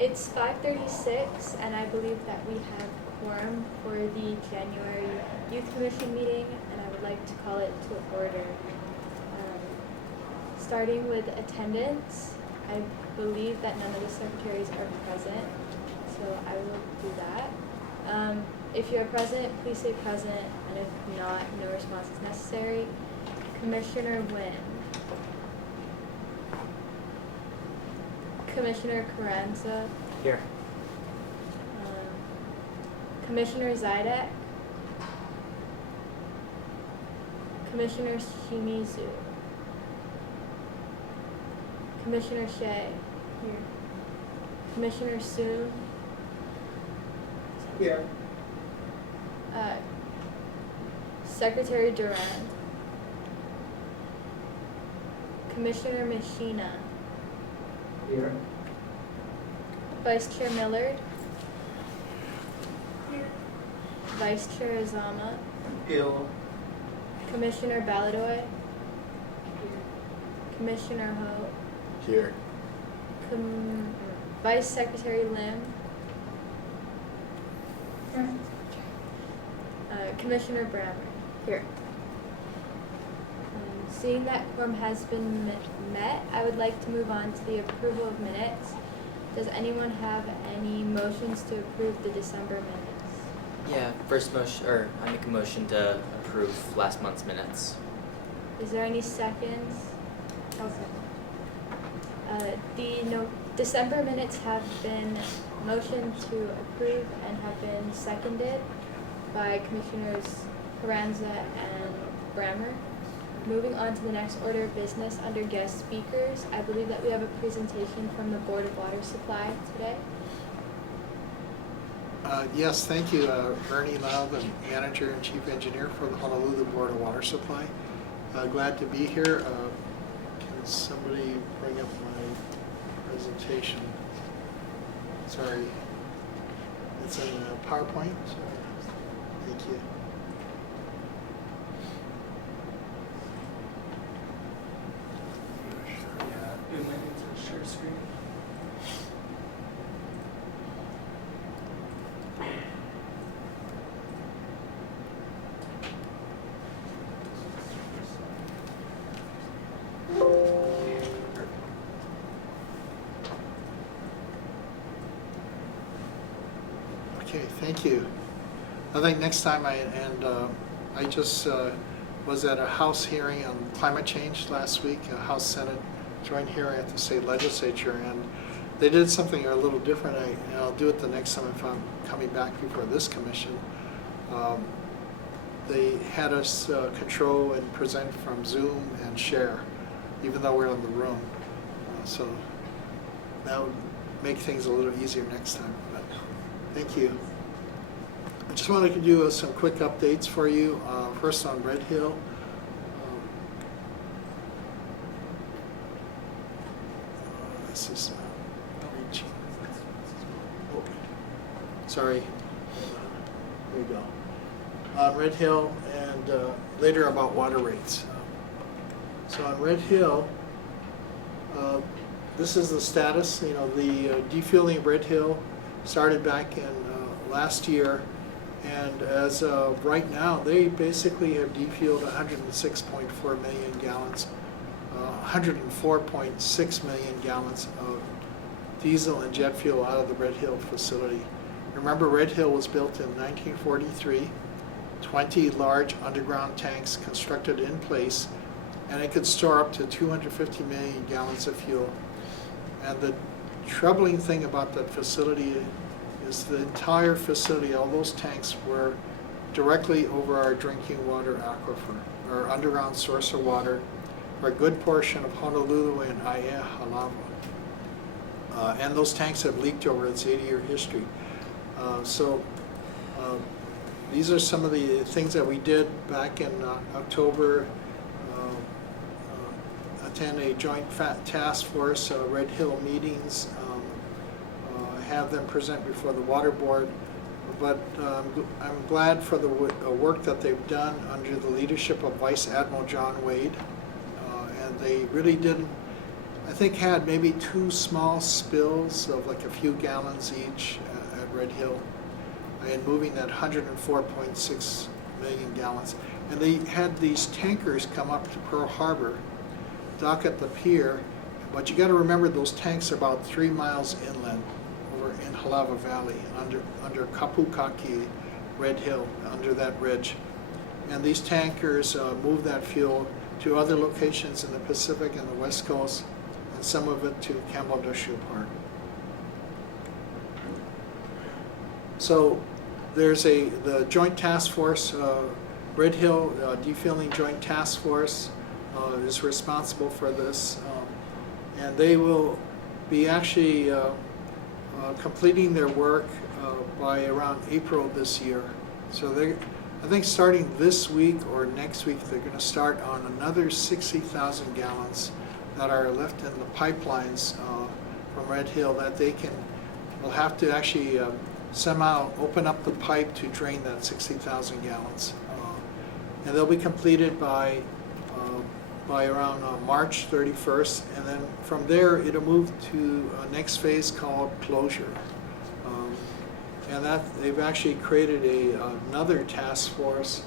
It's 5:36, and I believe that we have quorum for the January Youth Commission meeting, and I would like to call it to order. Starting with attendance, I believe that none of the secretaries are present, so I will do that. If you are present, please say present, and if not, no response is necessary. Commissioner Nguyen. Commissioner Carranza. Here. Commissioner Zidek. Commissioner Shimizu. Commissioner Shea. Here. Commissioner Soon. Here. Secretary Durand. Commissioner Machina. Here. Vice Chair Millard. Here. Vice Chair Azama. Here. Commissioner Baladoy. Here. Commissioner Ho. Here. Vice Secretary Lim. Here. Commissioner Brammer. Here. Seeing that quorum has been met, I would like to move on to the approval of minutes. Does anyone have any motions to approve the December minutes? Yeah, first motion, or I make a motion to approve last month's minutes. Is there any seconds? The December minutes have been motioned to approve and have been seconded by Commissioners Carranza and Brammer. Moving on to the next order of business under guest speakers, I believe that we have a presentation from the Board of Water Supply today. Yes, thank you, Bernie Love, and Manager and Chief Engineer for the Honolulu Board of Water Supply. Glad to be here. Can somebody bring up my presentation? Sorry, it's in PowerPoint. Thank you. Do my need to share screen? Okay, thank you. I think next time I just was at a House hearing on climate change last week, a House Senate joint hearing at the state legislature, and they did something a little different. And I'll do it the next time if I'm coming back before this commission. They had us control and present from Zoom and share, even though we're in the room. So that would make things a little easier next time. But thank you. I just wanted to do some quick updates for you. First on Red Hill. This is reaching. Oh, sorry. There you go. Red Hill and later about water rates. So on Red Hill, this is the status. You know, the defueling of Red Hill started back in last year, and as of right now, they basically have defueled 106.4 million gallons, 104.6 million gallons of diesel and jet fuel out of the Red Hill facility. Remember, Red Hill was built in 1943, 20 large underground tanks constructed in place, and it could store up to 250 million gallons of fuel. And the troubling thing about that facility is the entire facility, all those tanks were directly over our drinking water aquifer, our underground source of water, for a good portion of Honolulu and Aiehalawa. And those tanks have leaked over its 80-year history. These are some of the things that we did back in October. Attend a joint task force Red Hill meetings, have them present before the water board. But I'm glad for the work that they've done under the leadership of Vice Admiral John Wade. And they really did, I think, had maybe 2 small spills of like a few gallons each at Red Hill, and moving at 104.6 million gallons. And they had these tankers come up to Pearl Harbor, dock at the pier, but you got to remember those tanks are about 3 miles inland over in Halava Valley under Kapukaki Red Hill, under that ridge. And these tankers move that fuel to other locations in the Pacific and the West Coast, and some of it to Campbell Industrial Park. So there's the Joint Task Force, Red Hill Defueling Joint Task Force is responsible for this, and they will be actually completing their work by around April this year. So I think starting this week or next week, they're going to start on another 60,000 gallons that are left in the pipelines from Red Hill that will have to actually somehow open up the pipe to drain that 60,000 gallons. And they'll be completed by around March 31st, and then from there it'll move to a next phase called closure. And that they've actually created another task force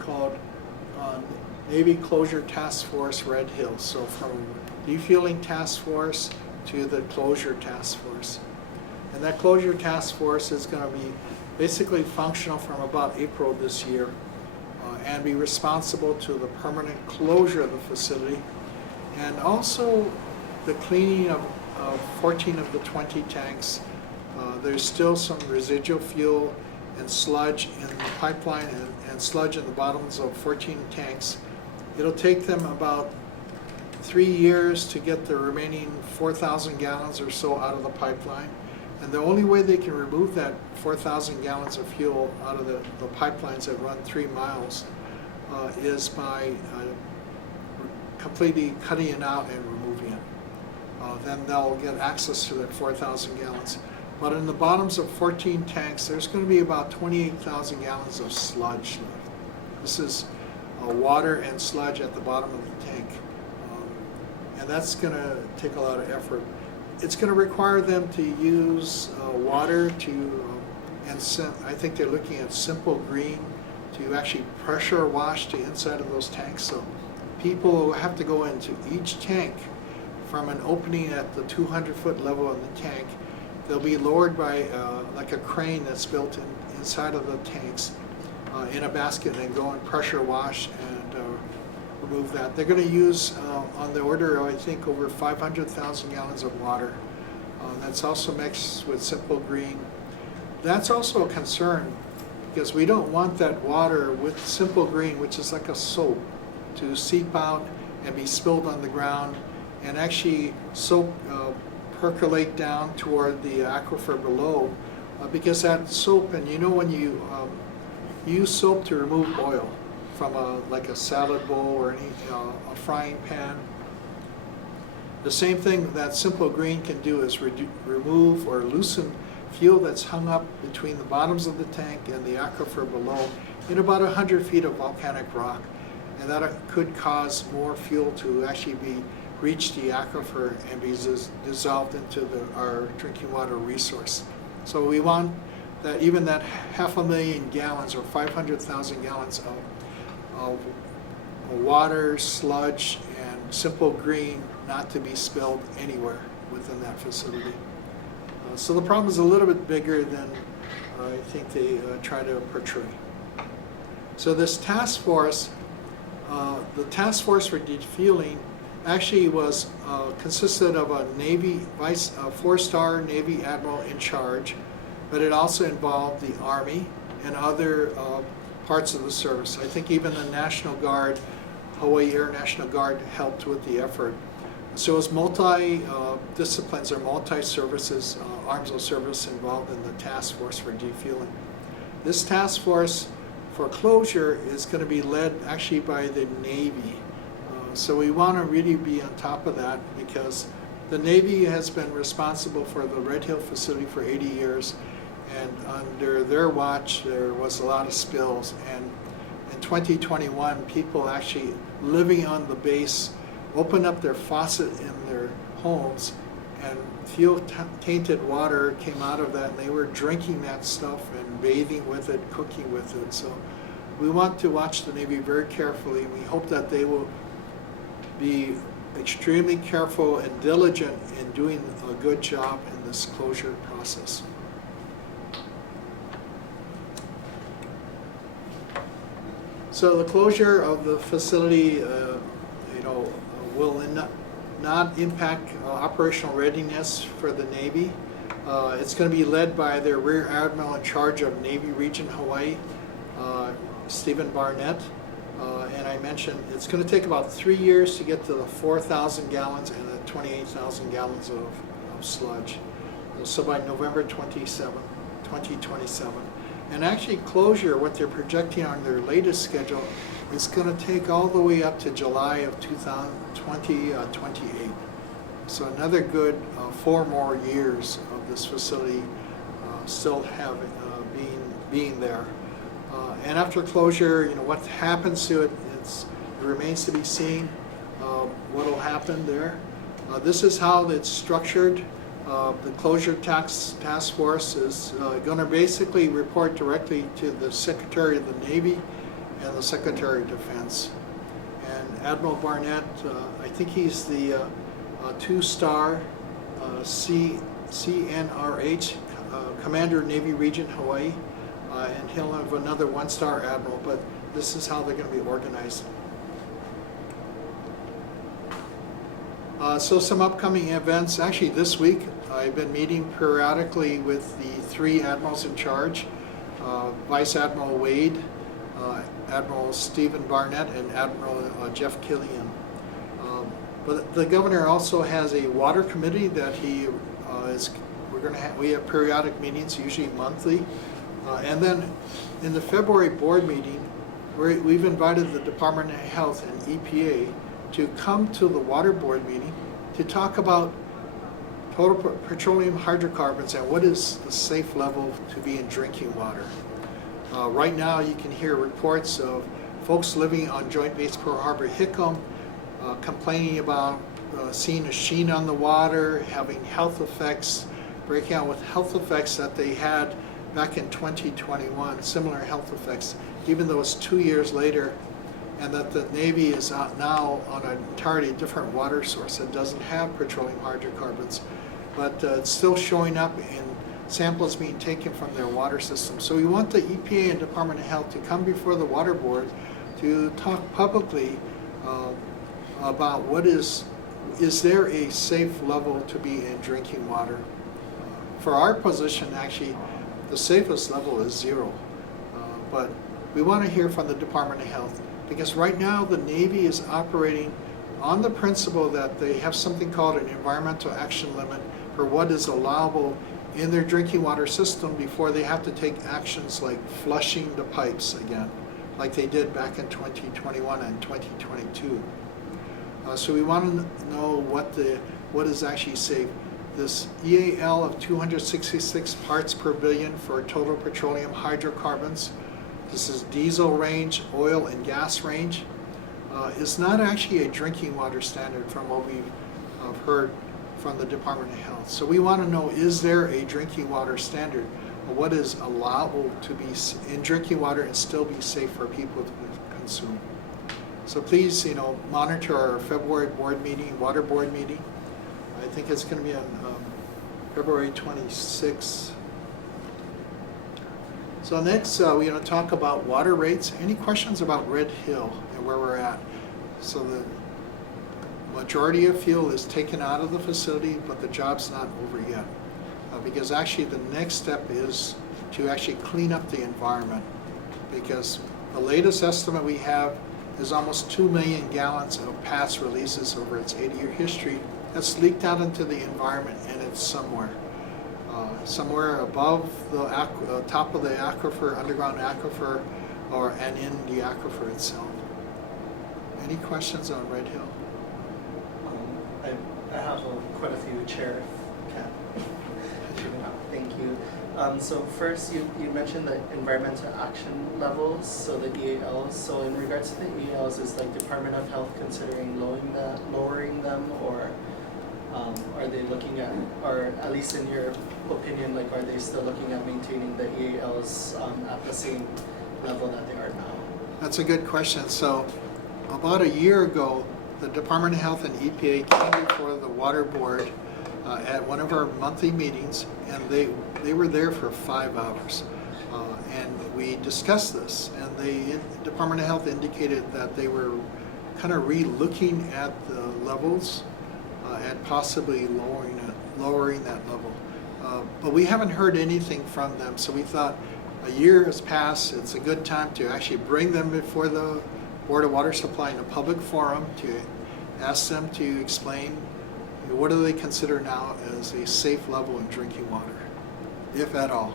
called Navy Closure Task Force Red Hill. So from defueling task force to the closure task force. And that closure task force is going to be basically functional from about April this year and be responsible to the permanent closure of the facility and also the cleaning of 14 of the 20 tanks. There's still some residual fuel and sludge in the pipeline and sludge in the bottoms of 14 tanks. It'll take them about 3 years to get the remaining 4,000 gallons or so out of the pipeline. And the only way they can remove that 4,000 gallons of fuel out of the pipelines that run 3 miles is by completely cutting it out and removing it. Then they'll get access to that 4,000 gallons. But in the bottoms of 14 tanks, there's going to be about 28,000 gallons of sludge left. This is water and sludge at the bottom of the tank. And that's going to take a lot of effort. It's going to require them to use water and I think they're looking at Simple Green to actually pressure wash the inside of those tanks. So people have to go into each tank from an opening at the 200-foot level of the tank. They'll be lowered by like a crane that's built inside of the tanks in a basket and go and pressure wash and remove that. They're going to use on the order of, I think, over 500,000 gallons of water. That's also mixed with Simple Green. That's also a concern because we don't want that water with Simple Green, which is like a soap, to seep out and be spilled on the ground and actually percolate down toward the aquifer below, because that soap, and you know when you use soap to remove oil from like a salad bowl or a frying pan, the same thing that Simple Green can do is remove or loosen fuel that's hung up between the bottoms of the tank and the aquifer below in about 100 feet of volcanic rock, and that could cause more fuel to actually reach the aquifer and be dissolved into our drinking water resource. So we want that even that 500,000 gallons or 500,000 gallons of water, sludge, and Simple Green not to be spilled anywhere within that facility. So the problem is a little bit bigger than I think they try to portray. So this task force, the task force for defueling, actually was consisted of a Navy a 4-star Navy admiral in charge, but it also involved the Army and other parts of the service. I think even the National Guard, Hawaii Air National Guard, helped with the effort. So it was multi-disciplines or multi-services, arms of service involved in the task force for defueling. This task force for closure is going to be led actually by the Navy. So we want to really be on top of that because the Navy has been responsible for the Red Hill facility for 80 years, and under their watch there was a lot of spills, and in 2021 people actually living on the base open up their faucet in their homes and tainted water came out of that, and they were drinking that stuff and bathing with it, cooking with it. So we want to watch the Navy very carefully. We hope that they will be extremely careful and diligent in doing a good job in this closure process. So the closure of the facility, will not impact operational readiness for the Navy. It's going to be led by their Rear Admiral in charge of Navy Region Hawaii, Stephen Barnett. And I mentioned it's going to take about 3 years to get to the 4,000 gallons and the 28,000 gallons of sludge. So by November 2027. And actually closure, what they're projecting on their latest schedule, is going to take all the way up to July of 2028. So another good 4 more years of this facility still having being there. And after closure, what happens to it, it remains to be seen what will happen there. This is how it's structured. The closure task force is going to basically report directly to the Secretary of the Navy and the Secretary of Defense. And Admiral Barnett, I think he's the 2-star CNRH Commander Navy Region Hawaii, and he'll have another 1-star Admiral, but this is how they're going to be organized. So some upcoming events. Actually this week I've been meeting periodically with the 3 admirals in charge, Vice Admiral Wade, Admiral Stephen Barnett, and Admiral Jeff Killian. But the governor also has a water committee that we have periodic meetings, usually monthly. And then in the February board meeting, we've invited the Department of Health and EPA to come to the water board meeting to talk about total petroleum hydrocarbons and what is the safe level to be in drinking water. Right now you can hear reports of folks living on Joint Base Pearl Harbor Hickam complaining about seeing a sheen on the water, having health effects, breaking out with health effects that they had back in 2021, similar health effects, even though it's 2 years later, and that the Navy is now on an entirely different water source that doesn't have petroleum hydrocarbons, but it's still showing up in samples being taken from their water system. So we want the EPA and Department of Health to come before the water board to talk publicly about what is there a safe level to be in drinking water. For our position, actually, the safest level is 0. But we want to hear from the Department of Health, because right now the Navy is operating on the principle that they have something called an environmental action limit for what is allowable in their drinking water system before they have to take actions like flushing the pipes again, like they did back in 2021 and 2022. So we want to know what is actually safe. This EAL of 266 parts per billion for total petroleum hydrocarbons, this is diesel range, oil and gas range, is not actually a drinking water standard from what we've heard from the Department of Health. So we want to know, is there a drinking water standard? What is allowable to be in drinking water and still be safe for people to consume? So please, monitor our February board meeting, water board meeting. I think it's going to be on February 26th. So next, we're going to talk about water rates. Any questions about Red Hill and where we're at? So the majority of fuel is taken out of the facility, but the job's not over yet. Because actually the next step is to actually clean up the environment. Because the latest estimate we have is almost 2 million gallons of past releases over its 80-year history that's leaked out into the environment, and it's somewhere above the top of the aquifer, underground aquifer, and in the aquifer itself. Any questions on Red Hill? I have quite a few, Chair. Thank you. So first, you mentioned the environmental action levels, so the EALs. So in regards to the EALs, is like Department of Health considering lowering them, or are they looking at, or at least in your opinion, like are they still looking at maintaining the EALs at the same level that they are now? That's a good question. So about a year ago, the Department of Health and EPA came before the Water Board at one of our monthly meetings, and they were there for 5 hours. And we discussed this, and the Department of Health indicated that they were kind of re-looking at the levels and possibly lowering that level. But we haven't heard anything from them, so we thought a year has passed. It's a good time to actually bring them before the Board of Water Supply in a public forum to ask them to explain what do they consider now as a safe level in drinking water, if at all.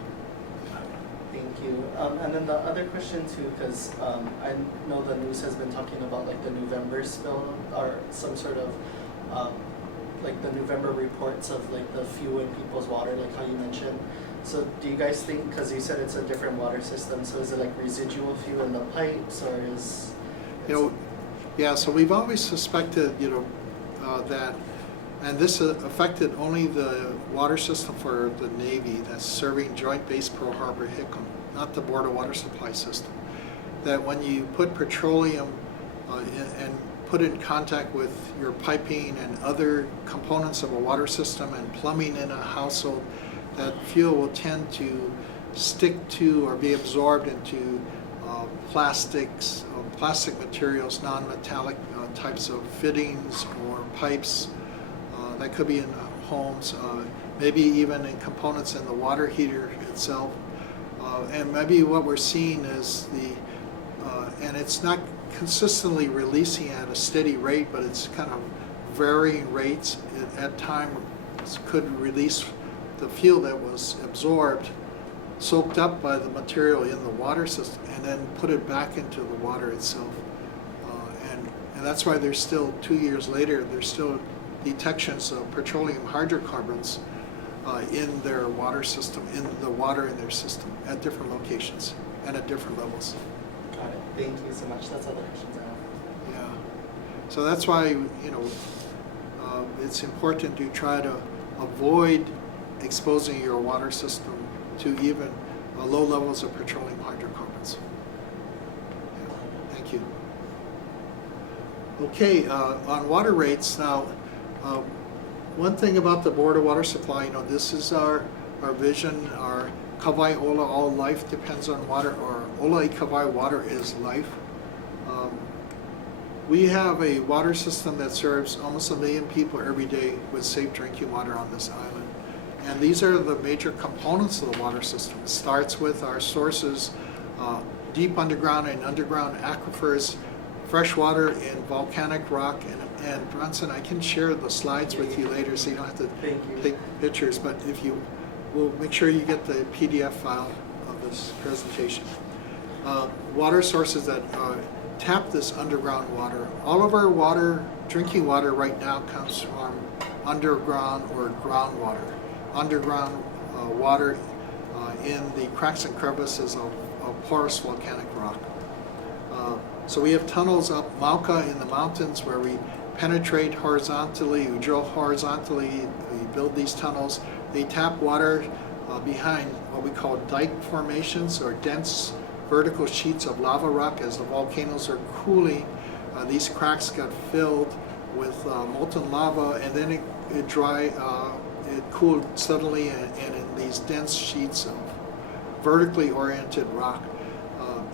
Thank you. And then the other question too, because I know the news has been talking about like the November spill or some sort of like the November reports of like the fuel in people's water, like how you mentioned. So do you guys think, because you said it's a different water system, so is it like residual fuel in the pipes, or is Yeah, so we've always suspected, that, and this affected only the water system for the Navy that's serving Joint Base Pearl Harbor Hickam, not the Board of Water Supply system. That when you put petroleum and put it in contact with your piping and other components of a water system and plumbing in a household, that fuel will tend to stick to or be absorbed into plastics, plastic materials, non-metallic types of fittings or pipes. That could be in homes, maybe even in components in the water heater itself. And maybe what we're seeing is and it's not consistently releasing at a steady rate, but it's kind of varying rates. At times could release the fuel that was absorbed, soaked up by the material in the water system, and then put it back into the water itself. And that's why there's still, 2 years later, there's still detections of petroleum hydrocarbons in their water system, in the water in their system, at different locations and at different levels. Got it. Thank you so much. That's all the questions I have. Yeah. So that's why, it's important to try to avoid exposing your water system to even low levels of petroleum hydrocarbons. Yeah. Thank you. Okay, on water rates now, one thing about the Board of Water Supply, this is our vision, our Kawai Ola, all life depends on water, or Ola i Kawai, water is life. We have a water system that serves almost 1 million people every day with safe drinking water on this island. And these are the major components of the water system. It starts with our sources, deep underground and underground aquifers, fresh water in volcanic rock, and Bronson, I can share the slides with you later so you don't have to take pictures, but if you will, make sure you get the PDF file of this presentation. Water sources that tap this underground water. All of our water, drinking water right now, comes from underground or groundwater. Underground water in the cracks and crevices of porous volcanic rock. So we have tunnels up Mauka in the mountains where we penetrate horizontally, we drill horizontally, we build these tunnels. They tap water behind what we call dike formations, or dense vertical sheets of lava rock. As the volcanoes are cooling, these cracks got filled with molten lava, and then it cooled suddenly and in these dense sheets of vertically oriented rock.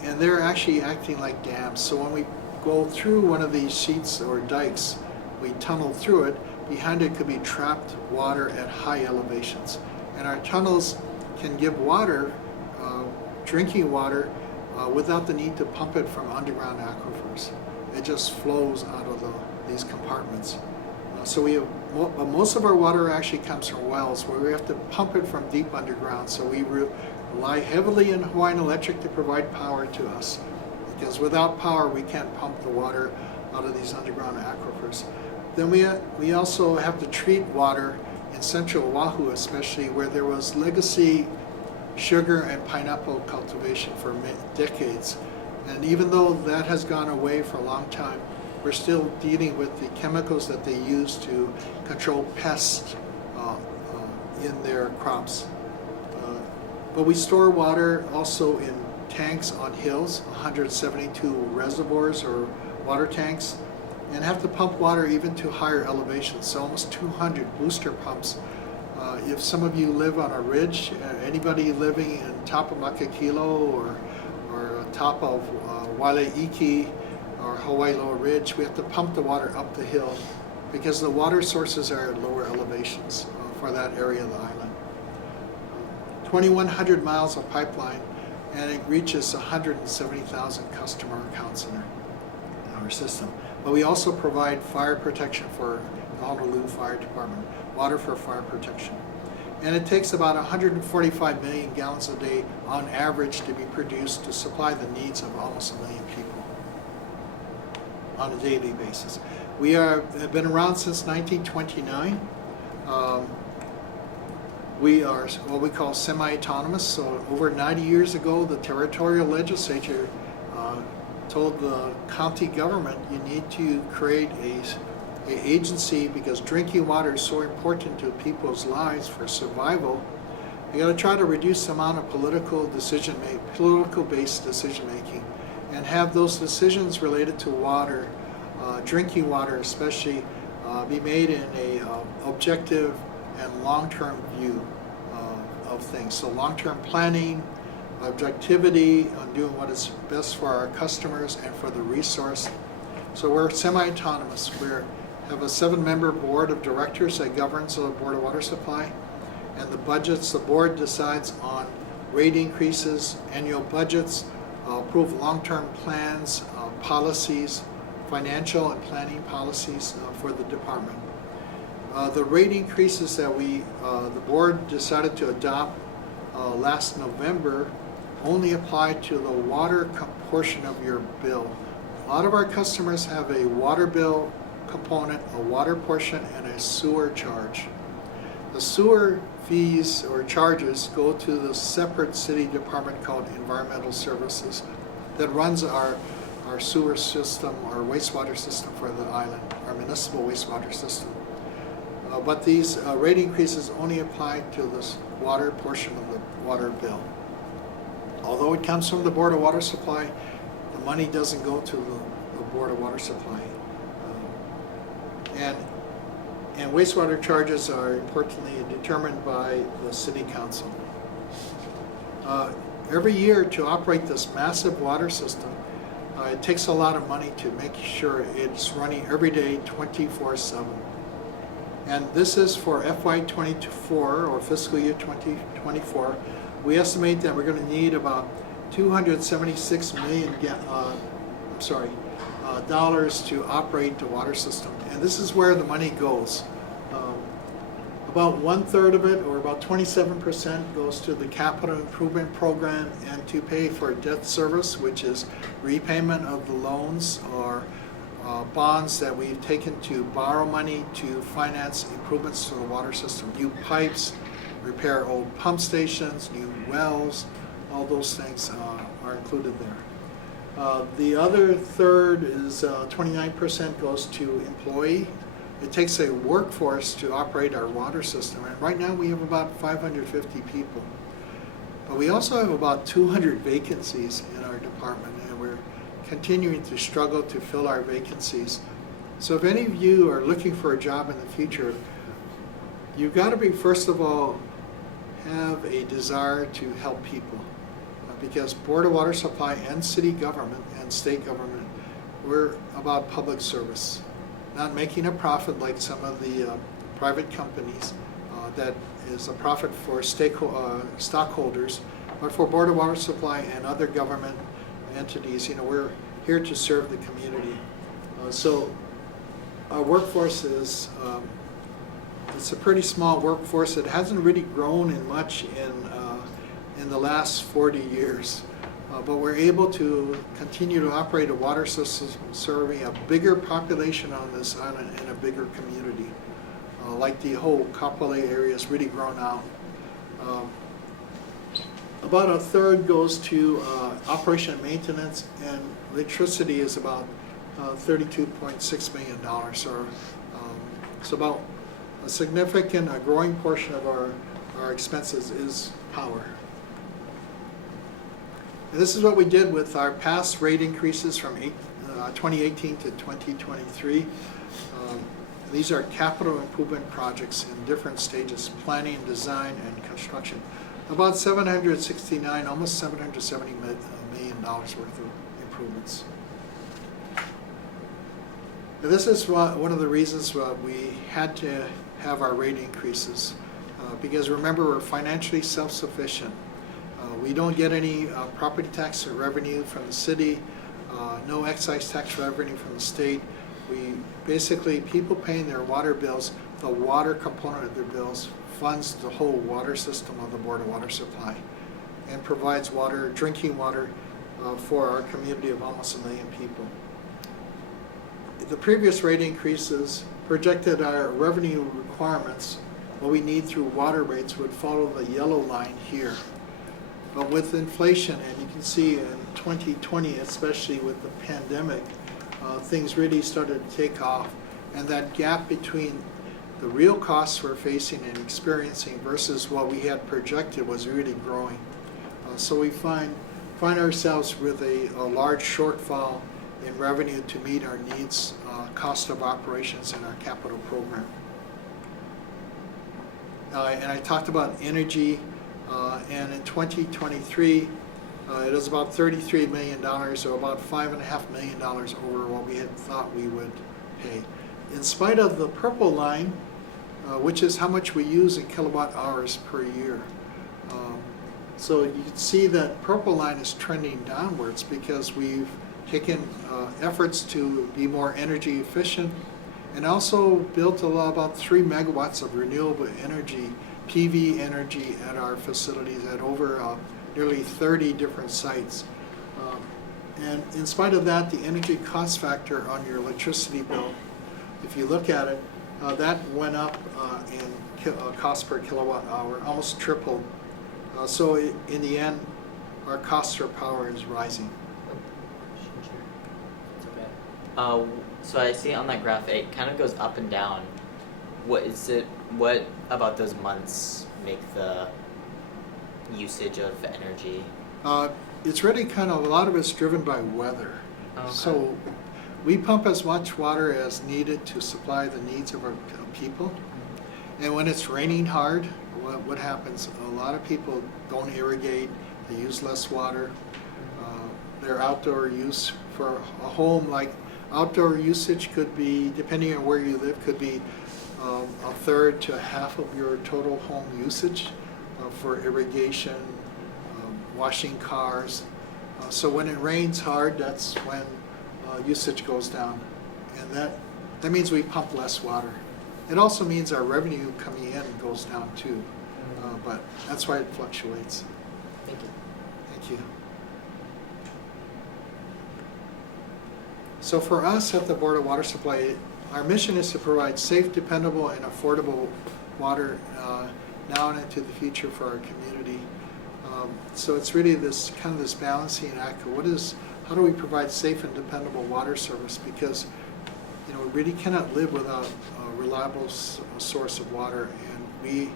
And they're actually acting like dams. So when we go through one of these sheets or dikes, we tunnel through it. Behind it could be trapped water at high elevations. And our tunnels can give water, drinking water, without the need to pump it from underground aquifers. It just flows out of these compartments. So we have most of our water actually comes from wells where we have to pump it from deep underground. So we rely heavily on Hawaiian Electric to provide power to us, because without power we can't pump the water out of these underground aquifers. Then we also have to treat water in central Oahu, especially where there was legacy sugar and pineapple cultivation for decades. And even though that has gone away for a long time, we're still dealing with the chemicals that they use to control pests in their crops. But we store water also in tanks on hills, 172 reservoirs or water tanks, and have to pump water even to higher elevations, so almost 200 booster pumps. If some of you live on a ridge, anybody living in top of Makakilo or top of Waileiki or Hawaii Lower Ridge, we have to pump the water up the hill because the water sources are at lower elevations for that area of the island. 2,100 miles of pipeline, and it reaches 170,000 customer accounts in our system. But we also provide fire protection for the Honolulu Fire Department, water for fire protection. And it takes about 145 million gallons a day on average to be produced to supply the needs of almost 1 million people on a daily basis. We have been around since 1929. We are what we call semi-autonomous, so over 90 years ago the territorial legislature told the county government, you need to create a agency because drinking water is so important to people's lives for survival. You got to try to reduce the amount of political-based decision making, and have those decisions related to water, drinking water especially, be made in a objective and long-term view of things. So long-term planning, objectivity on doing what is best for our customers and for the resource. So we're semi-autonomous. We have a 7-member board of directors that governs the Board of Water Supply, and the budgets, the board decides on rate increases, annual budgets, approve long-term plans, policies, financial and planning policies for the department. The rate increases that the board decided to adopt last November only apply to the water portion of your bill. A lot of our customers have a water bill component, a water portion, and a sewer charge. The sewer fees or charges go to the separate city department called Environmental Services that runs our sewer system, our wastewater system for the island, our municipal wastewater system. But these rate increases only apply to this water portion of the water bill. Although it comes from the Board of Water Supply, the money doesn't go to the Board of Water Supply. And wastewater charges are importantly determined by the City Council. Every year to operate this massive water system, it takes a lot of money to make sure it's running every day 24/7. And this is for FY24 or fiscal year 2024. We estimate that we're going to need about $276 million dollars to operate the water system. And this is where the money goes. About 1/3 of it, or about 27%, goes to the capital improvement program and to pay for debt service, which is repayment of the loans or bonds that we've taken to borrow money to finance improvements to the water system. New pipes, repair old pump stations, new wells, all those things are included there. The other third is 29% goes to employee. It takes a workforce to operate our water system, and right now we have about 550 people. But we also have about 200 vacancies in our department, and we're continuing to struggle to fill our vacancies. So if any of you are looking for a job in the future, you've got to be, first of all, have a desire to help people. Because Board of Water Supply and city government and state government, we're about public service. Not making a profit like some of the private companies that is a profit for stockholders, but for Board of Water Supply and other government entities, we're here to serve the community. So our workforce is, it's a pretty small workforce. It hasn't really grown in much in the last 40 years. But we're able to continue to operate a water system serving a bigger population on this island and a bigger community. Like the whole Kapolei area has really grown out. About a third goes to operation and maintenance, and electricity is about $32.6 million. Or it's about a significant, a growing portion of our expenses is power. And this is what we did with our past rate increases from 2018 to 2023. These are capital improvement projects in different stages: planning, design, and construction. About 769, almost $770 million worth of improvements. And this is one of the reasons we had to have our rate increases, because remember, we're financially self-sufficient. We don't get any property tax revenue from the city, no excise tax revenue from the state. We basically, people paying their water bills, the water component of their bills funds the whole water system of the Board of Water Supply and provides water, drinking water, for our community of almost 1 million people. The previous rate increases projected our revenue requirements, what we need through water rates, would follow the yellow line here. But with inflation, and you can see in 2020, especially with the pandemic, things really started to take off, and that gap between the real costs we're facing and experiencing versus what we had projected was really growing. So we find ourselves with a large shortfall in revenue to meet our needs, cost of operations in our capital program. And I talked about energy, and in 2023, it was about $33 million, or about $5.5 million over what we had thought we would pay. In spite of the purple line, which is how much we use in kilowatt hours per year. So you can see that purple line is trending downwards because we've taken efforts to be more energy efficient, and also built about 3 megawatts of renewable energy, PV energy, at our facilities at over nearly 30 different sites. And in spite of that, the energy cost factor on your electricity bill, if you look at it, that went up in cost per kilowatt hour, almost tripled. So in the end, our cost for power is rising. It's okay. So I see on that graph it kind of goes up and down. What about those months make the usage of energy? It's really kind of, a lot of it's driven by weather. Okay. So we pump as much water as needed to supply the needs of our people. And when it's raining hard, what happens? A lot of people don't irrigate, they use less water. Their outdoor use for a home, like outdoor usage could be, depending on where you live, could be a third to half of your total home usage for irrigation, washing cars. So when it rains hard, that's when usage goes down, and that means we pump less water. It also means our revenue coming in goes down too, but that's why it fluctuates. Thank you. Thank you. So for us at the Board of Water Supply, our mission is to provide safe, dependable, and affordable water now and into the future for our community. So it's really this kind of this balancing act of how do we provide safe and dependable water service, because we really cannot live without a reliable source of water, and we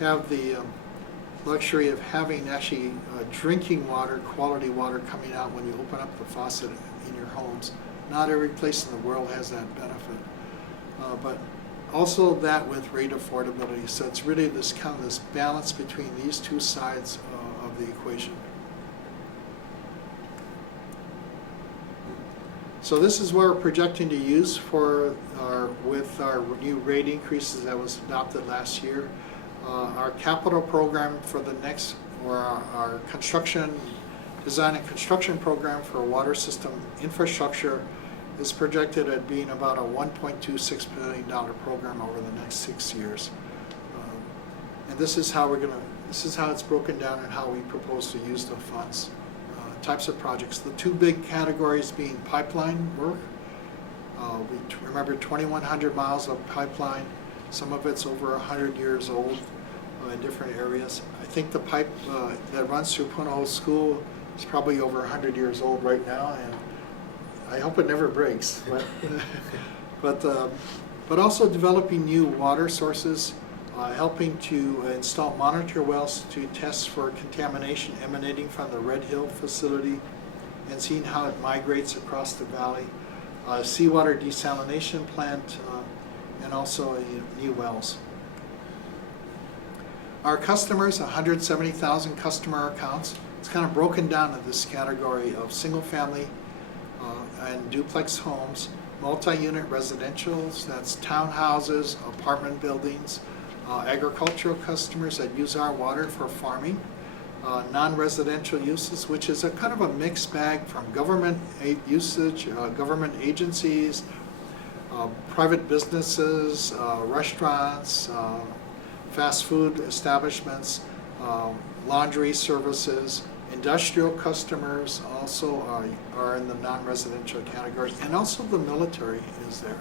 have the luxury of having actually drinking water, quality water coming out when you open up the faucet in your homes. Not every place in the world has that benefit, but also that with rate affordability. So it's really this kind of this balance between these two sides of the equation. So this is what we're projecting to use with our new rate increases that was adopted last year. Our capital program for the next, or our design and construction program for water system infrastructure is projected at being about a $1.26 billion program over the next 6 years. And this is how it's broken down and how we propose to use the funds. Types of projects. The two big categories being pipeline work. We remember 2,100 miles of pipeline. Some of it's over 100 years old. in different areas. I think the pipe that runs through Punahou School is probably over 100 years old right now, and I hope it never breaks. But also developing new water sources, helping to install monitor wells to test for contamination emanating from the Red Hill facility and seeing how it migrates across the valley, seawater desalination plant, and also new wells. Our customers, 170,000 customer accounts. It's kind of broken down into this category of single-family and duplex homes, multi-unit residentials, that's townhouses, apartment buildings, agricultural customers that use our water for farming, non-residential uses, which is a kind of a mixed bag from government usage, government agencies, private businesses, restaurants, fast food establishments, laundry services. Industrial customers also are in the non-residential category, and also the military is there.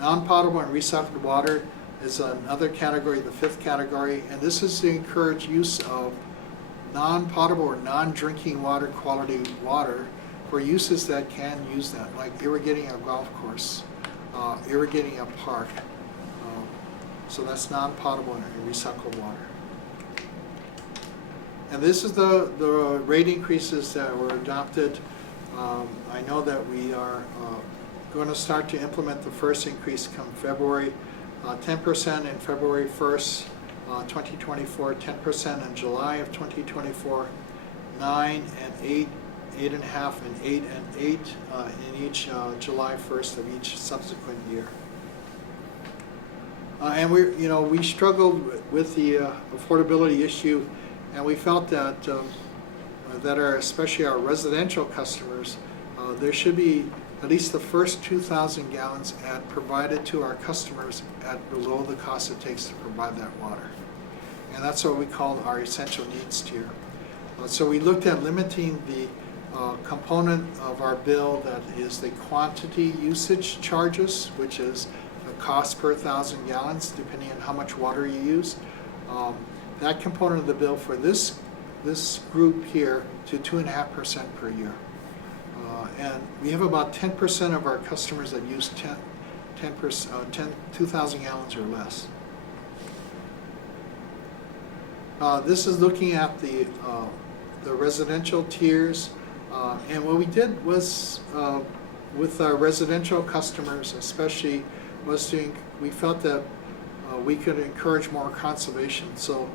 Non-potable and recycled water is another category, the fifth category, and this is to encourage use of non-potable or non-drinking water quality water for uses that can use that, like irrigating a golf course, irrigating a park. So that's non-potable and recycled water. And this is the rate increases that were adopted. I know that we are going to start to implement the first increase come February, 10% in February 1st, 2024, 10% in July of 2024, 9 and 8, 8.5 and 8 and 8 in each July 1st of each subsequent year. And we struggled with the affordability issue, and we felt that especially our residential customers, there should be at least the first 2,000 gallons provided to our customers at below the cost it takes to provide that water. And that's what we call our essential needs tier. So we looked at limiting the component of our bill that is the quantity usage charges, which is the cost per 1,000 gallons, depending on how much water you use. That component of the bill for this group here to 2.5% per year. And we have about 10% of our customers that use 2,000 gallons or less. This is looking at the residential tiers, and what we did was with our residential customers, especially, we felt that we could encourage more conservation. So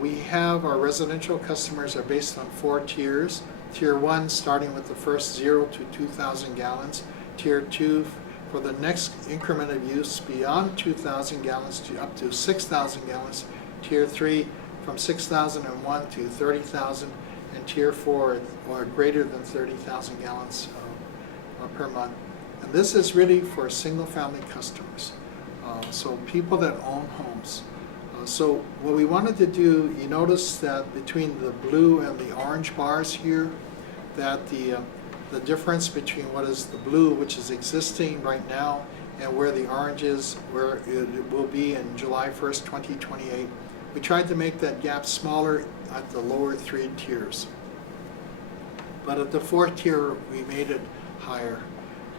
we have our residential customers are based on 4 tiers. Tier 1 starting with the first 0 to 2,000 gallons. Tier 2 for the next increment of use beyond 2,000 gallons to up to 6,000 gallons. Tier 3 from 6,001 to 30,000, and Tier 4 or greater than 30,000 gallons per month. And this is really for single-family customers, so people that own homes. So what we wanted to do, you notice that between the blue and the orange bars here, that the difference between what is the blue, which is existing right now, and where the orange is, where it will be in July 1st, 2028, we tried to make that gap smaller at the lower 3 tiers. But at the 4th tier, we made it higher.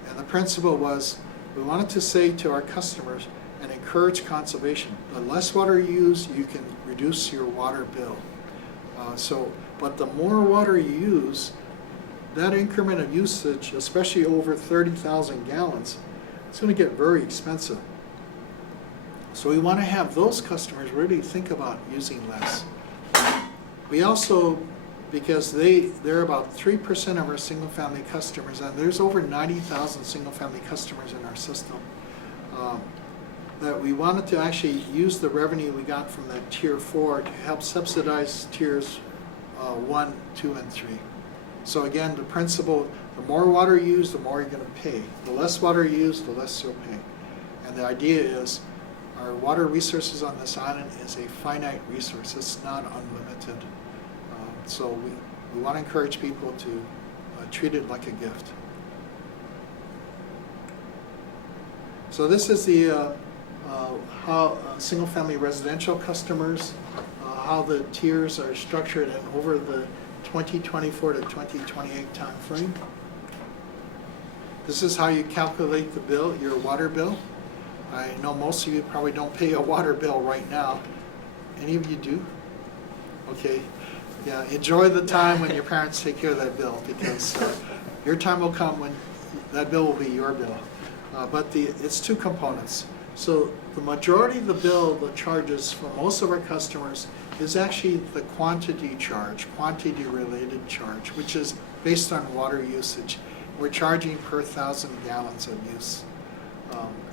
And the principle was, we wanted to say to our customers and encourage conservation. The less water you use, you can reduce your water bill. But the more water you use, that increment of usage, especially over 30,000 gallons, it's going to get very expensive. So we want to have those customers really think about using less. We also, because they're about 3% of our single-family customers, and there's over 90,000 single-family customers in our system, that we wanted to actually use the revenue we got from that Tier 4 to help subsidize Tiers 1, 2, and 3. So again, the principle, the more water you use, the more you're going to pay. The less water you use, the less you'll pay. And the idea is, our water resources on this island is a finite resource. It's not unlimited. So we want to encourage people to treat it like a gift. So this is the how single-family residential customers, how the tiers are structured and over the 2024 to 2028 timeframe. This is how you calculate the bill, your water bill. I know most of you probably don't pay a water bill right now. Any of you do? Okay. Yeah, enjoy the time when your parents take care of that bill, because your time will come when that bill will be your bill. But it's two components. So the majority of the bill, the charges for most of our customers, is actually the quantity charge, quantity-related charge, which is based on water usage. We're charging per 1,000 gallons of use.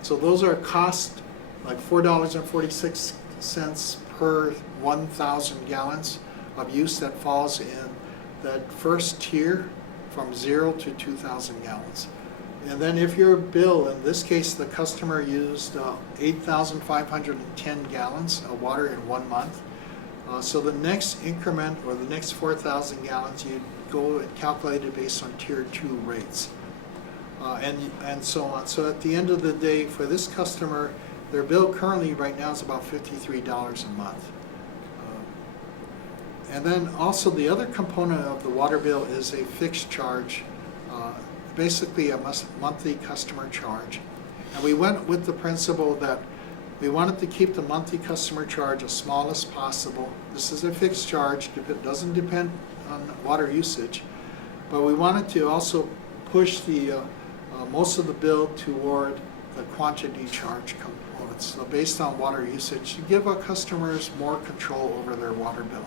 So those are cost, like $4.46 per 1,000 gallons of use that falls in that first tier from 0 to 2,000 gallons. And then if your bill, in this case, the customer used 8,510 gallons of water in 1 month. So the next increment, or the next 4,000 gallons, you go and calculate it based on tier 2 rates, and so on. So at the end of the day, for this customer, their bill currently right now is about $53 a month. And then also the other component of the water bill is a fixed charge, basically a monthly customer charge. And we went with the principle that we wanted to keep the monthly customer charge as small as possible. This is a fixed charge. It doesn't depend on water usage, but we wanted to also push the most of the bill toward the quantity charge components. So based on water usage, to give our customers more control over their water bill.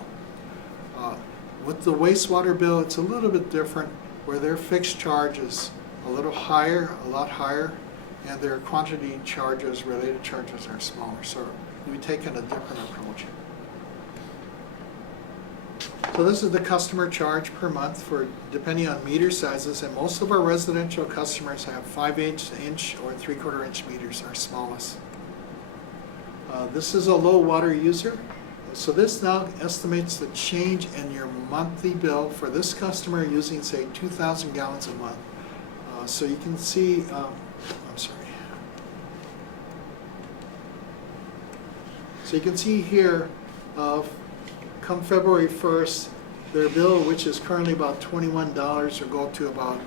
With the wastewater bill, it's a little bit different, where their fixed charge is a little higher, a lot higher, and their quantity charges, related charges, are smaller. So we've taken a different approach. So this is the customer charge per month for depending on meter sizes, and most of our residential customers have 5/8" or 3/4" meters, our smallest. This is a low water user. So this now estimates the change in your monthly bill for this customer using, say, 2,000 gallons a month. So you can see, So you can see here, come February 1st, their bill, which is currently about $21, will go up to about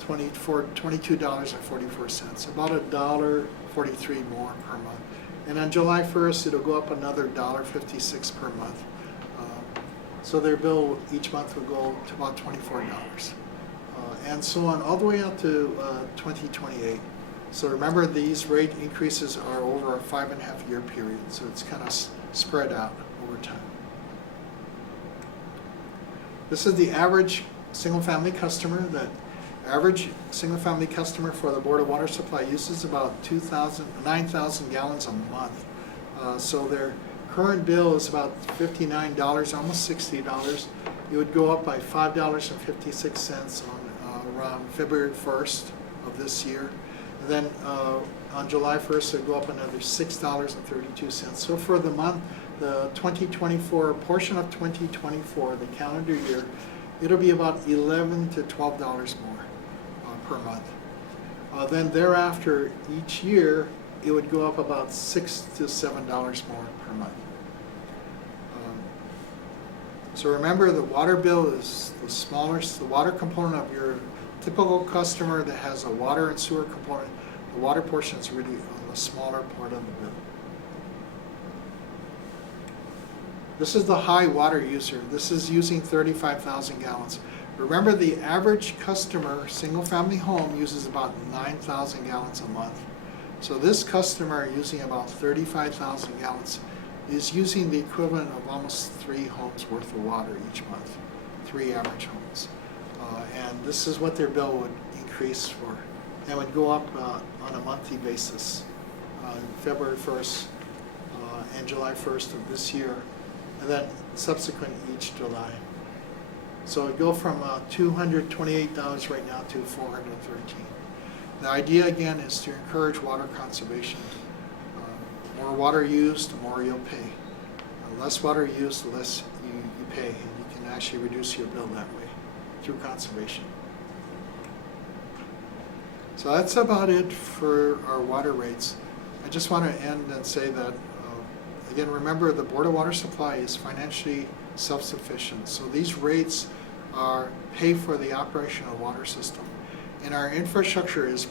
$22.44, about $1.43 more per month. And on July 1st, it'll go up another $1.56 per month. So their bill each month will go to about $24. And so on, all the way out to 2028. So remember, these rate increases are over a 5.5-year period, so it's kind of spread out over time. This is the average single-family customer. The average single-family customer for the Board of Water Supply uses about 9,000 gallons a month. So their current bill is about $59, almost $60. It would go up by $5.56 on around February 1st of this year. And then on July 1st, it would go up another $6.32. So for the month, the 2024 portion of 2024, the calendar year, it'll be about $11 to $12 more per month. Then thereafter, each year, it would go up about $6 to $7 more per month. So remember, the water bill is the smallest, the water component of your typical customer that has a water and sewer component. The water portion is really on the smaller part of the bill. This is the high water user. This is using 35,000 gallons. Remember, the average customer, single-family home, uses about 9,000 gallons a month. So this customer using about 35,000 gallons is using the equivalent of almost 3 homes worth of water each month, 3 average homes. And this is what their bill would increase for, and would go up on a monthly basis, February 1st and July 1st of this year, and then subsequent each July. So it go from $228 right now to $413. The idea again is to encourage water conservation. More water used, the more you'll pay. Less water used, the less you pay, and you can actually reduce your bill that way through conservation. So that's about it for our water rates. I just want to end and say that, again, remember the Board of Water Supply is financially self-sufficient. So these rates pay for the operation of the water system. And our infrastructure is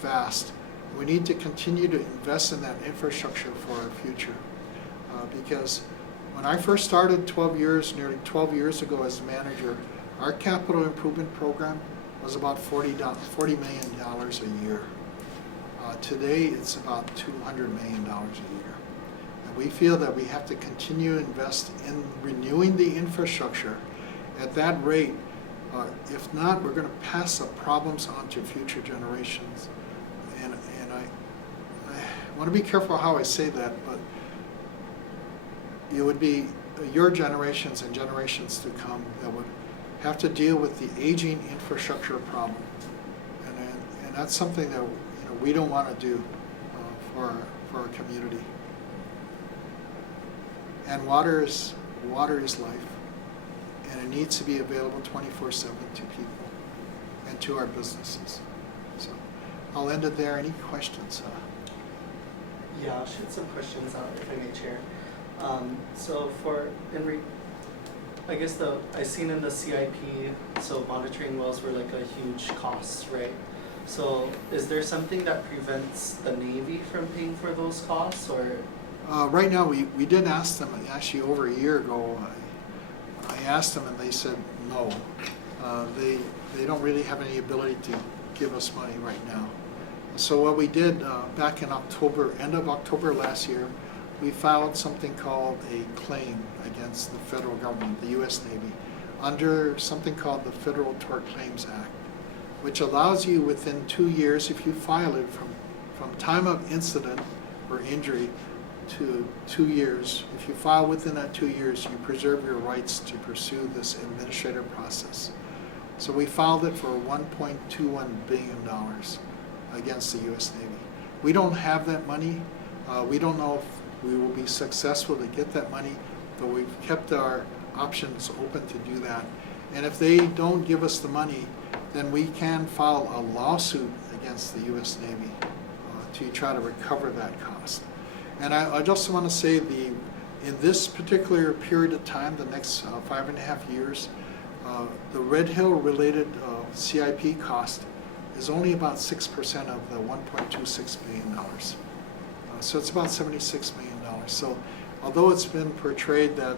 vast. We need to continue to invest in that infrastructure for our future. Because when I first started nearly 12 years ago as manager, our capital improvement program was about $40 million a year. Today it's about $200 million a year. And we feel that we have to continue to invest in renewing the infrastructure at that rate. If not, we're going to pass the problems on to future generations. And I want to be careful how I say that, but it would be your generations and generations to come that would have to deal with the aging infrastructure problem. And that's something that we don't want to do for our community. And water is life. And it needs to be available 24/7 to people and to our businesses. So I'll end it there. Any questions? Yeah, I'll shoot some questions out if I may, Chair. So I guess I seen in the CIP, so monitoring wells were like a huge cost, right? So is there something that prevents the Navy from paying for those costs, or? Right now, we did ask them, actually over a year ago, I asked them and they said no. They don't really have any ability to give us money right now. So what we did back in end of October last year, we filed something called a claim against the federal government, the U.S. Navy, under something called the Federal Tort Claims Act, which allows you within 2 years, if you file it from time of incident or injury to 2 years, if you file within that 2 years, you preserve your rights to pursue this administrative process. So we filed it for $1.21 billion against the U.S. Navy. We don't have that money. We don't know if we will be successful to get that money, but we've kept our options open to do that. And if they don't give us the money, then we can file a lawsuit against the U.S. Navy to try to recover that cost. And I just want to say in this particular period of time, the next 5.5 years, the Red Hill related CIP cost is only about 6% of the $1.26 billion. So it's about $76 million. So although it's been portrayed that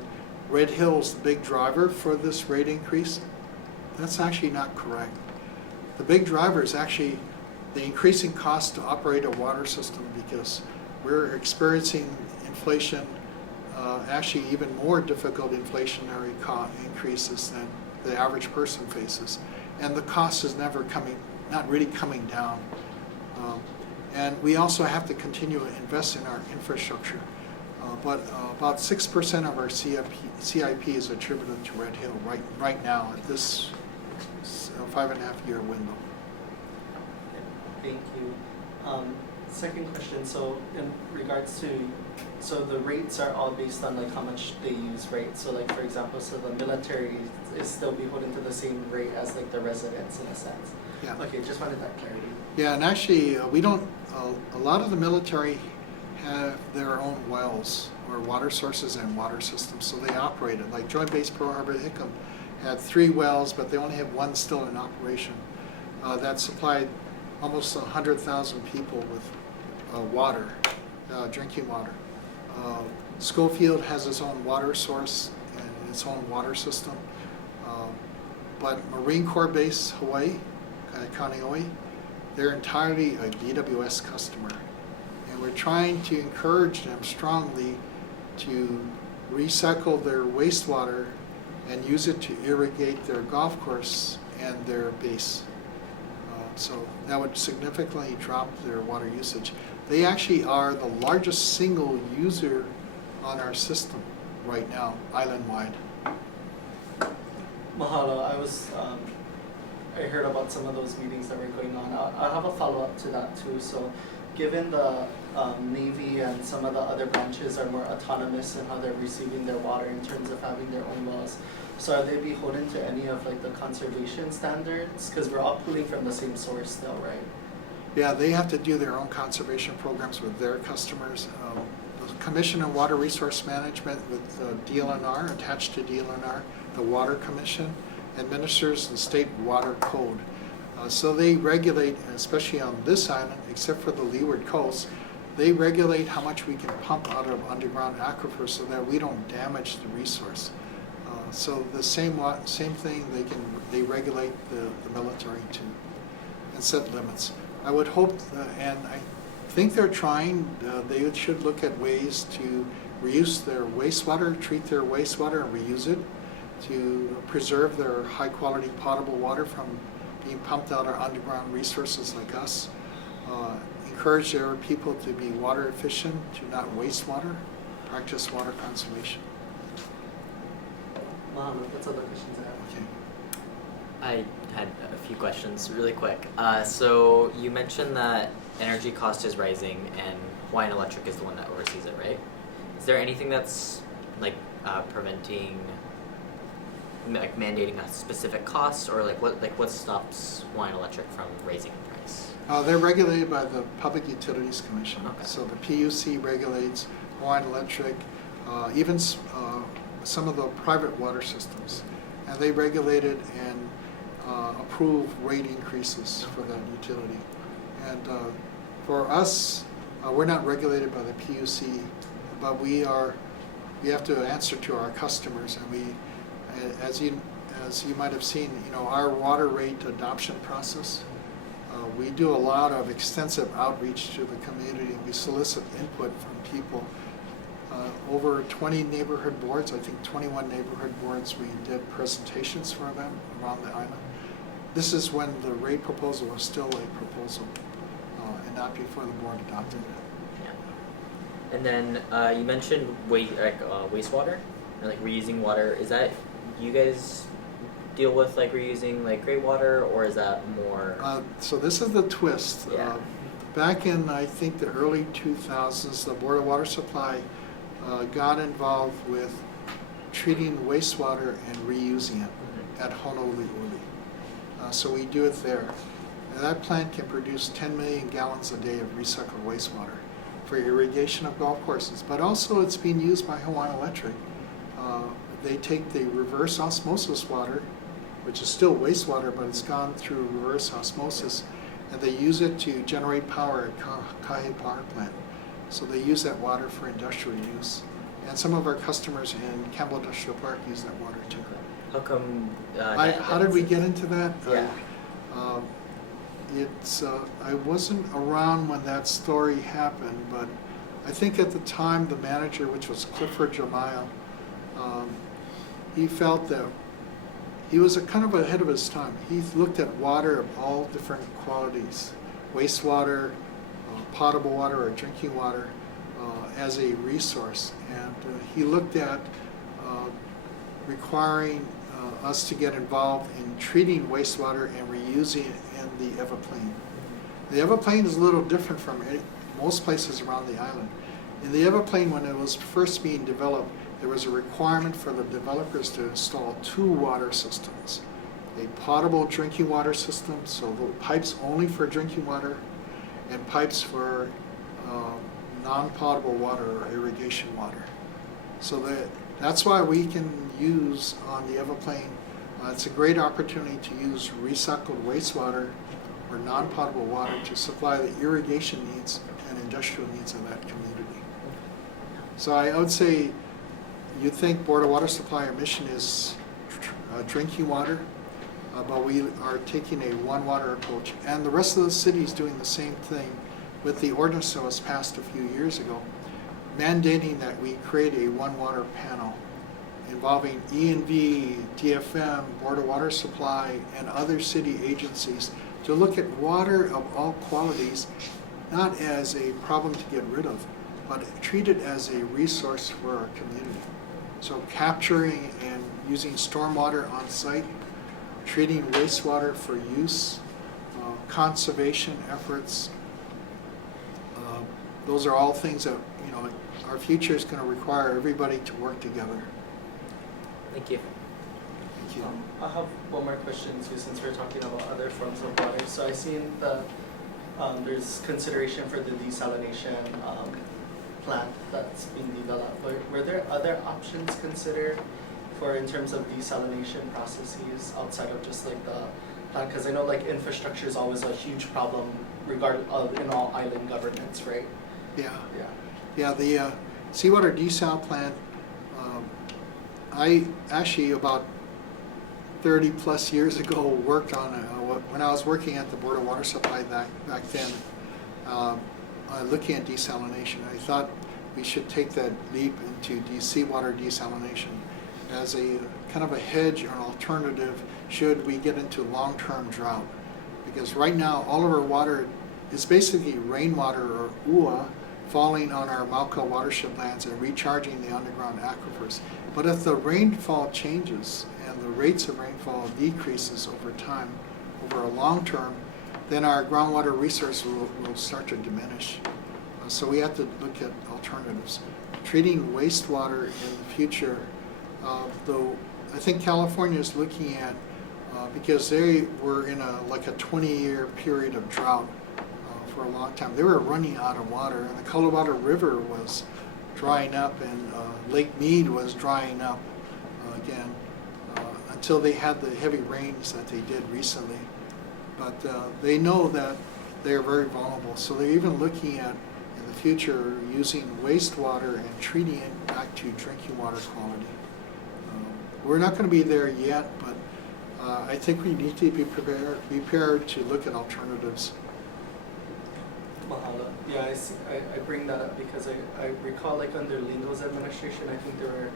Red Hill is the big driver for this rate increase, that's actually not correct. The big driver is actually the increasing cost to operate a water system, because we're experiencing inflation, actually even more difficult inflationary increases than the average person faces. And the cost is not really coming down. And we also have to continue to invest in our infrastructure. But about 6% of our CIP is attributed to Red Hill right now at this 5.5-year window. Thank you. Second question, so in regards to, so the rates are all based on like how much they use, right? So like for example, so the military is still beholden to the same rate as like the residents in a sense. Yeah. Okay, just wanted that clarity. Yeah, and actually we don't, a lot of the military have their own wells or water sources and water systems, so they operate it. Like Joint Base Pearl Harbor Hickam had 3 wells, but they only have 1 still in operation that supplied almost 100,000 people with water, drinking water. Schofield has its own water source and its own water system. But Marine Corps Base Hawaii, Kaneohe, they're entirely a DWS customer. And we're trying to encourage them strongly to recycle their wastewater and use it to irrigate their golf course and their base. So that would significantly drop their water usage. They actually are the largest single user on our system right now, island-wide. Mahalo. I heard about some of those meetings that were going on. I'll have a follow-up to that too. So given the Navy and some of the other branches are more autonomous in how they're receiving their water in terms of having their own wells, so are they beholden to any of like the conservation standards? Because we're all pulling from the same source still, right? Yeah, they have to do their own conservation programs with their customers. The Commission on Water Resource Management with DLNR, attached to DLNR, the Water Commission, administers the state water code. So they regulate, especially on this island, except for the leeward coast, they regulate how much we can pump out of underground aquifers so that we don't damage the resource. So the same thing, they regulate the military too and set limits. I would hope, and I think they're trying, they should look at ways to reuse their wastewater, treat their wastewater and reuse it, to preserve their high quality potable water from being pumped out of underground resources like us. Encourage their people to be water efficient, to not waste water, practice water conservation. Mohammed, what's other questions I have? Okay. I had a few questions really quick. So you mentioned that energy cost is rising and Hawaiian Electric is the one that oversees it, right? Is there anything that's like preventing, like mandating a specific cost, or what stops Hawaiian Electric from raising the price? They're regulated by the Public Utilities Commission. Okay. So the PUC regulates Hawaiian Electric, even some of the private water systems. And they regulate it and approve rate increases for that utility. And for us, we're not regulated by the PUC, but we have to answer to our customers. And we, as you might have seen, our water rate adoption process, we do a lot of extensive outreach to the community. We solicit input from people. Over 20 neighborhood boards, I think 21 neighborhood boards, we did presentations for them around the island. This is when the rate proposal was still a proposal and not before the board adopted it. Yeah. And then you mentioned wastewater, or like reusing water. Is that, you guys deal with like reusing like gray water, or is that more? So this is the twist. Yeah. Back in, I think, the early 2000s, the Board of Water Supply got involved with treating wastewater and reusing it at Honolulu. So we do it there. And that plant can produce 10 million gallons a day of recycled wastewater for irrigation of golf courses. But also it's being used by Hawaiian Electric. They take the reverse osmosis water, which is still wastewater, but it's gone through reverse osmosis, and they use it to generate power at Kahe Power Plant. So they use that water for industrial use. And some of our customers in Campbell Industrial Park use that water too. How come? How did we get into that? Yeah. I wasn't around when that story happened, but I think at the time the manager, which was Clifford Jamail, he felt that he was kind of ahead of his time. He looked at water of all different qualities, wastewater, potable water or drinking water, as a resource. And he looked at requiring us to get involved in treating wastewater and reusing it in the Everplain. The Everplain is a little different from most places around the island. In the Everplain, when it was first being developed, there was a requirement for the developers to install 2 water systems. A potable drinking water system, so the pipes only for drinking water, and pipes for non-potable water or irrigation water. So that's why we can use on the Everplain. It's a great opportunity to use recycled wastewater or non-potable water to supply the irrigation needs and industrial needs of that community. So I would say, you'd think Board of Water Supply, our mission is drinking water, but we are taking a one water approach. And the rest of the city is doing the same thing with the ordinance that was passed a few years ago, mandating that we create a one water panel involving E&V, DFM, Board of Water Supply, and other city agencies to look at water of all qualities, not as a problem to get rid of, but treat it as a resource for our community. So capturing and using stormwater on site, treating wastewater for use, conservation efforts, those are all things that, our future is going to require everybody to work together. Thank you. Thank you. I have one more question too, since we're talking about other forms of water. So I see in the there's consideration for the desalination plant that's being developed. Were there other options considered for in terms of desalination processes outside of just like the plant? Because I know like infrastructure is always a huge problem in all island governments, right? Yeah. Yeah. Yeah, the seawater desal plant, I actually about 30 plus years ago worked on when I was working at the Board of Water Supply back then, looking at desalination. I thought we should take that leap into seawater desalination as a kind of a hedge or an alternative should we get into long-term drought. Because right now all of our water is basically rainwater or UA falling on our Mauka watershed lands and recharging the underground aquifers. But if the rainfall changes and the rates of rainfall decreases over time, over a long term, then our groundwater resource will start to diminish. So we have to look at alternatives. Treating wastewater in the future, though I think California is looking at, because they were in a 20-year period of drought for a long time. They were running out of water, and the Colorado River was drying up, and Lake Mead was drying up again until they had the heavy rains that they did recently. But they know that they're very vulnerable, so they're even looking at in the future using wastewater and treating it back to drinking water quality. We're not going to be there yet, but I think we need to be prepared to look at alternatives. Mahalo. Yeah, I bring that up because I recall like under Lindo's administration, I think they were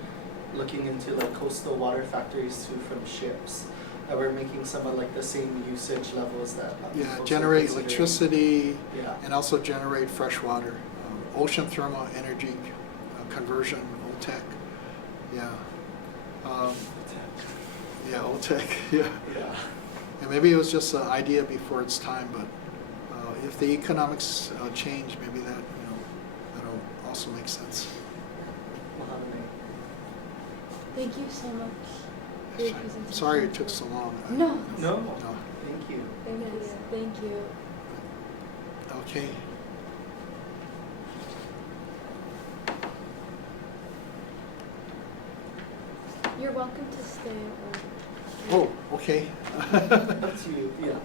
looking into like coastal water factories too from ships that were making some of like the same usage levels that Generate electricity, yeah, and also generate fresh water. Ocean thermal energy conversion, OTEC. Yeah. OTEC. Yeah. Yeah. And maybe it was just an idea before its time, but if the economics change, maybe that'll also make sense. Thank you so much for your presentation. Sorry it took so long. No. No. Thank you. Yes, thank you. Okay. You're welcome to stay. Oh, okay. Up to you. Yeah.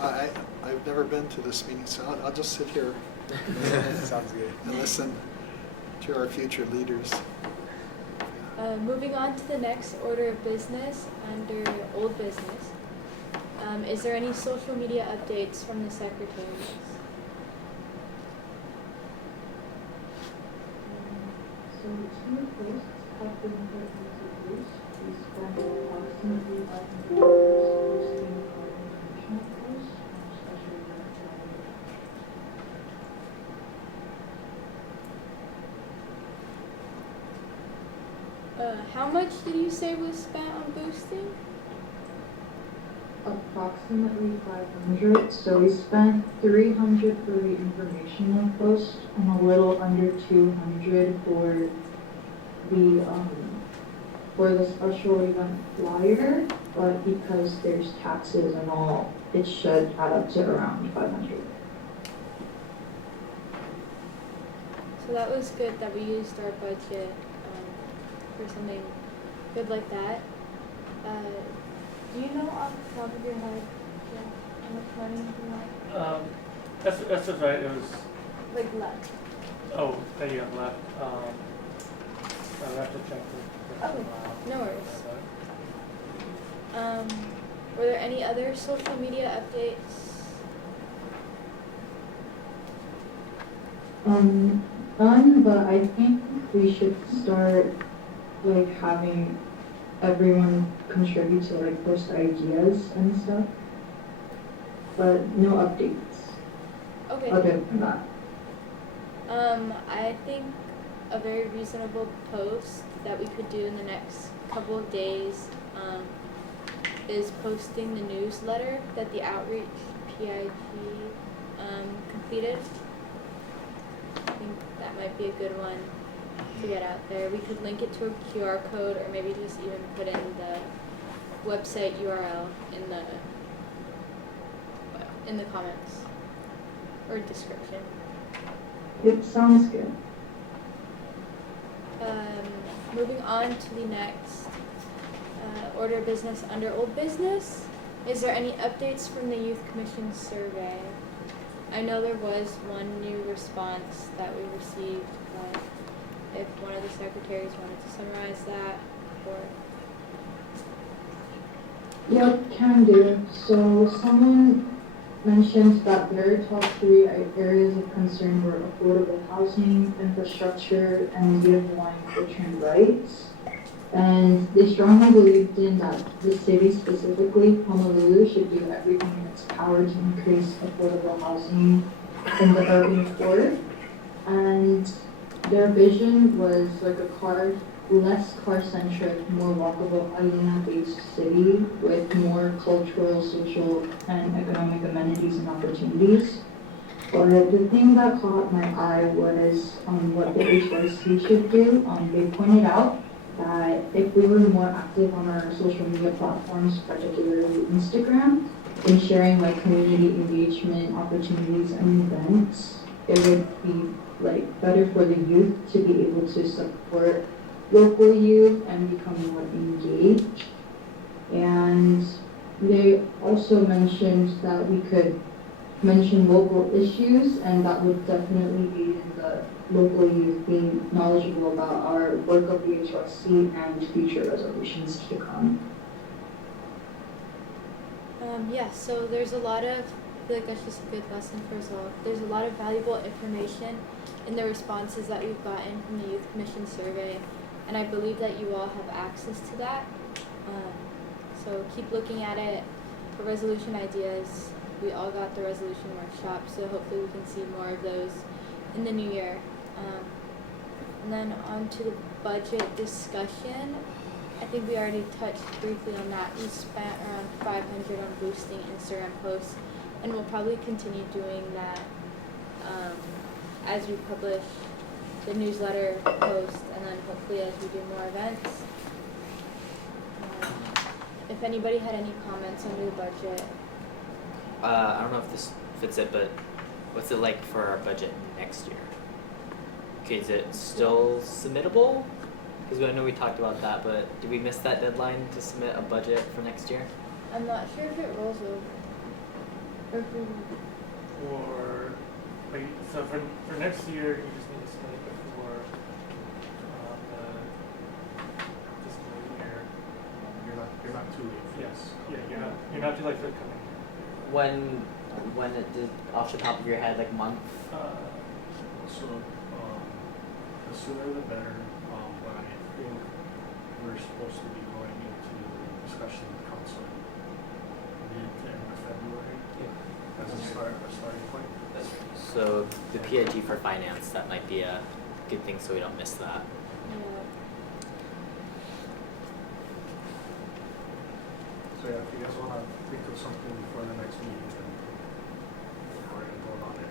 I've never been to this meeting, so I'll just sit here. Sounds good. And listen to our future leaders. Moving on to the next order of business under old business. Is there any social media updates from the secretaries? So two posts have been put into use. We spent approximately $500 posting our informational posts, especially How much did you say was spent on boosting? approximately 500. So we spent 300 for the informational post and a little under 200 for the special event flyer, but because there's taxes and all, it should add up to around 500. So that was good that we used our budget for something good like that. Do you know off the top of your head, Jeff, how much money you have? That's just right. It was Like left. that you have left. I'll have to check the Okay, no worries. Were there any other social media updates? None, but I think we should start having everyone contribute to post ideas and stuff. But no updates Okay. other than that. I think a very reasonable post that we could do in the next couple of days is posting the newsletter that the Outreach PIG completed. I think that might be a good one to get out there. We could link it to a QR code, or maybe just even put in the website URL in the comments. or description. It sounds good. Moving on to the next order of business under old business. Is there any updates from the Youth Commission survey? I know there was one new response that we received, but if one of the secretaries wanted to summarize that, or Yep, can do. So someone mentioned that their top 3 areas of concern were affordable housing, infrastructure, and Native Hawaiian rights. And they strongly believed in that the city, specifically Honolulu, should do everything in its power to increase affordable housing in the urban core. And their vision was like less car-centric, more walkable, island-based city with more cultural, social, and economic amenities and opportunities. But the thing that caught my eye was what the HYC should do. They pointed out that if we were more active on our social media platforms, particularly Instagram, in sharing like community engagement opportunities and events, it would be like better for the youth to be able to support local youth and become more engaged. And they also mentioned that we could mention local issues, and that would definitely be in the local youth being knowledgeable about our work of the HRC and future resolutions to come. yes, so there's a lot of, I feel like that's just a good lesson for us all. There's a lot of valuable information in the responses that we've gotten from the Youth Commission survey, and I believe that you all have access to that. So keep looking at it for resolution ideas. We all got the resolution workshop, so hopefully we can see more of those in the new year. And then on to the budget discussion. I think we already touched briefly on that. We spent around $500 on boosting Instagram posts, and we'll probably continue doing that as we publish the newsletter post, and then hopefully as we do more events. If anybody had any comments under the budget. I don't know if this fits it, but what's it like for our budget next year? Okay, is it still submittable? Because I know we talked about that, but did we miss that deadline to submit a budget for next year? I'm not sure if it rolls over. Or if we Or, like, so for next year, you just need to submit it before the fiscal year. You're not too late. Yes. Yeah, you're not too late for the coming year. When it did, off the top of your head, like month? So, the sooner the better, but I think we're supposed to be going into discussion with council mid to end of February as a starting point. So the PIG for finance, that might be a good thing so we don't miss that. So yeah, if you guys wanna think of something before the next meeting, then we're gonna go on it.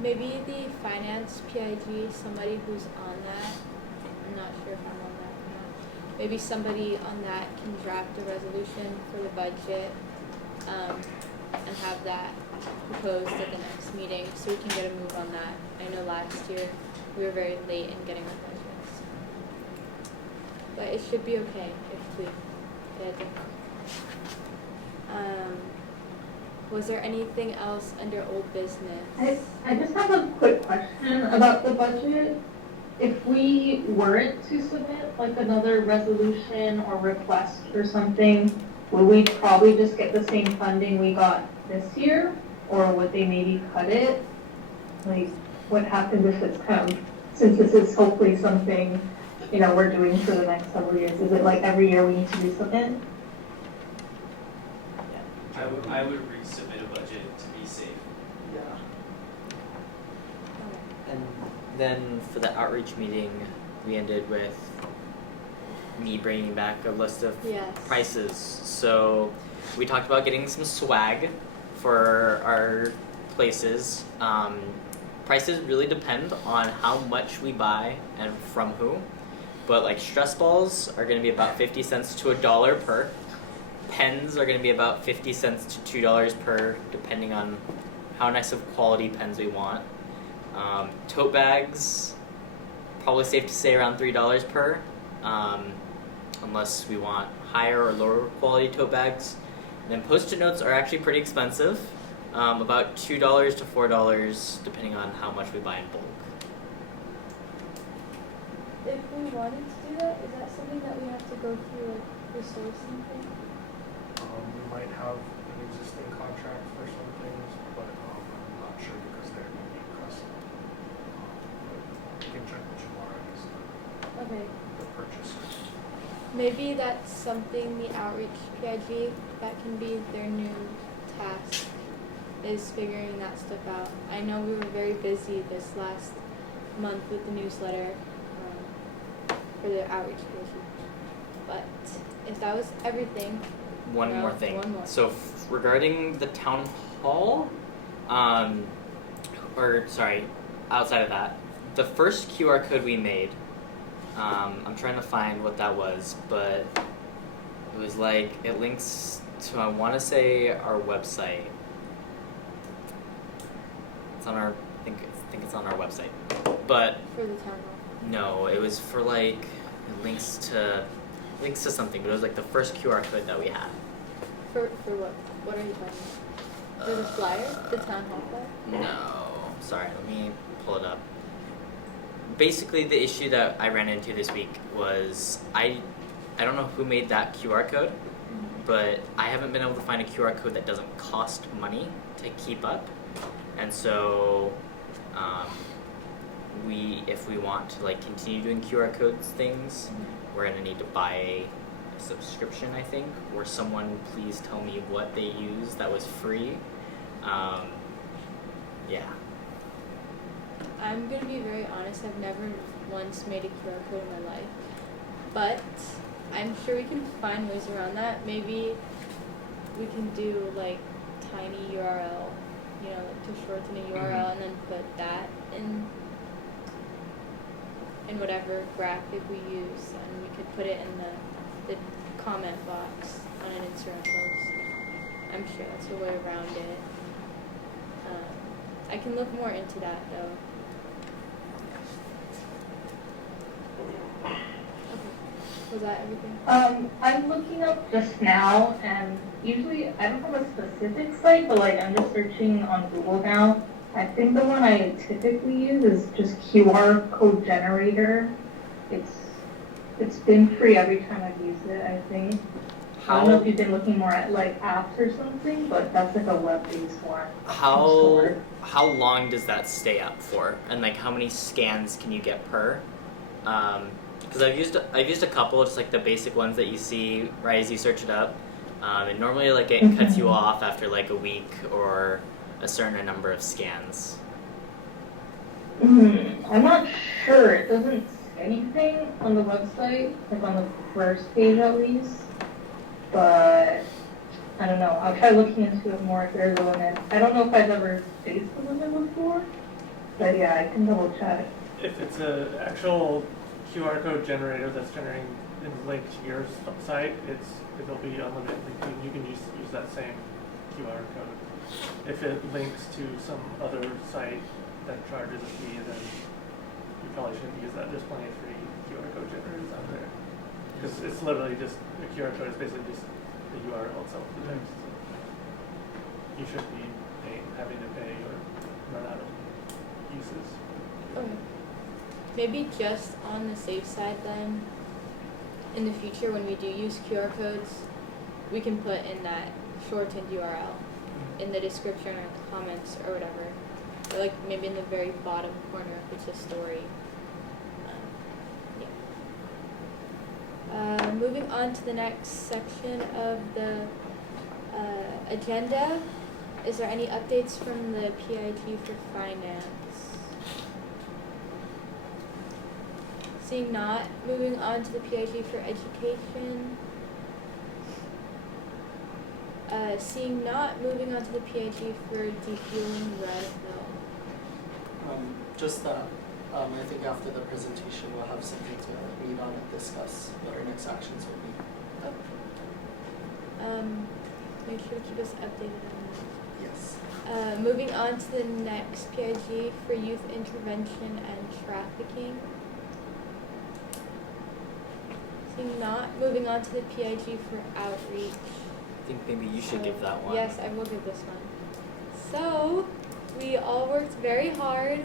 Maybe the finance PIG, somebody who's on that, I'm not sure if I'm on that or not. Maybe somebody on that can draft a resolution for the budget, and have that proposed at the next meeting, so we can get a move on that. I know last year we were very late in getting our budgets. But it should be okay if we get it done. Was there anything else under old business? I just have a quick question about the budget. If we weren't to submit like another resolution or request or something, would we probably just get the same funding we got this year? Or would they maybe cut it? Like, what happens if it's since this is hopefully something, we're doing for the next several years, is it like every year we need to resubmit? I would resubmit a budget to be safe. Yeah. And then for the outreach meeting, we ended with me bringing back a list of Yes. prices. So we talked about getting some swag for our places. Prices really depend on how much we buy and from who. But like stress balls are going to be about 50 cents to $1 pens are going to be about 50 cents to $2 per, depending on how nice of quality pens we want. Tote bags, probably safe to say around $3 per, unless we want higher or lower quality tote bags. And then post-it notes are actually pretty expensive, about $2 to $4, depending on how much we buy in bulk. If we wanted to do that, is that something that we have to go through like resource something? We might have an existing contract for some things, but I'm not sure because they're unique custom. But you can check with Shamara as Okay. the purchaser. Maybe that's something the outreach PIG, that can be their new task, is figuring that stuff out. I know we were very busy this last month with the newsletter for the outreach PIG. But if that was everything, One no, more thing. one more. So regarding the town hall, outside of that, the first QR code we made, I'm trying to find what that was, but it was like, it links to, I want to say, our website. It's on our, I think it's on our website. But for the town hall. no, it was for like, it links to something, but it was like the first QR code that we had. For what? What are you talking about? For the flyer? The town hall flyer? No, sorry, let me pull it up. Basically, the issue that I ran into this week was I don't know who made that QR code, but I haven't been able to find a QR code that doesn't cost money to keep up, and so if we want to like continue doing QR codes things, we're gonna need to buy a subscription, I think, or someone please tell me what they use that was free. Yeah. I'm gonna be very honest, I've never once made a QR code in my life. But I'm sure we can find ways around that. Maybe we can do like tiny URL, you know, like to shorten a URL and then put that in whatever graphic we use, and we could put it in the comment box on an Instagram post. I'm sure that's a way around it. I can look more into that though. Okay. Was that everything? I'm looking up just now, and usually I don't have a specific site, but like I'm just searching on Google now. I think the one I typically use is just QR code generator. It's been free every time I've used it, I think. I don't know if you've been looking more at like apps or something, but that's like a web-based one. How long does that stay up for, and like how many scans can you get per? Because I've used a couple, just like the basic ones that you see right as you search it up, and normally like it cuts you off after like a week or a certain number of scans. I'm not sure. It doesn't say anything on the website, like on the first page at least. But I don't know. I'll try looking into it more if there's a limit. I don't know if I've ever faced a limit before, but yeah, I can double check. If it's an actual QR code generator that's generating a link to your site, it'll be unlimited. You can use that same QR code. If it links to some other site that charges a fee, then you probably shouldn't use that. There's plenty of free QR code generators out there. Because it's literally just, a QR code is basically just the URL itself, the text. You shouldn't be having to pay or run out of uses. Okay. Maybe just on the safe side then, in the future when we do use QR codes, we can put in that shortened URL in the description or comments or whatever. Or like maybe in the very bottom corner if it's a story. Moving on to the next section of the agenda. Is there any updates from the PIT for finance? Seeing not, moving on to the PIT for education. Seeing not, moving on to the PIT for defueling Red Hill. Just that, I think after the presentation we'll have something to meet on and discuss what our next actions will be. Make sure to keep us updated on Yes. that. Moving on to the next PIG for youth intervention and trafficking. Seeing not, moving on to the PIG for outreach. I think maybe you should give that one. Yes, I will give this one. So, we all worked very hard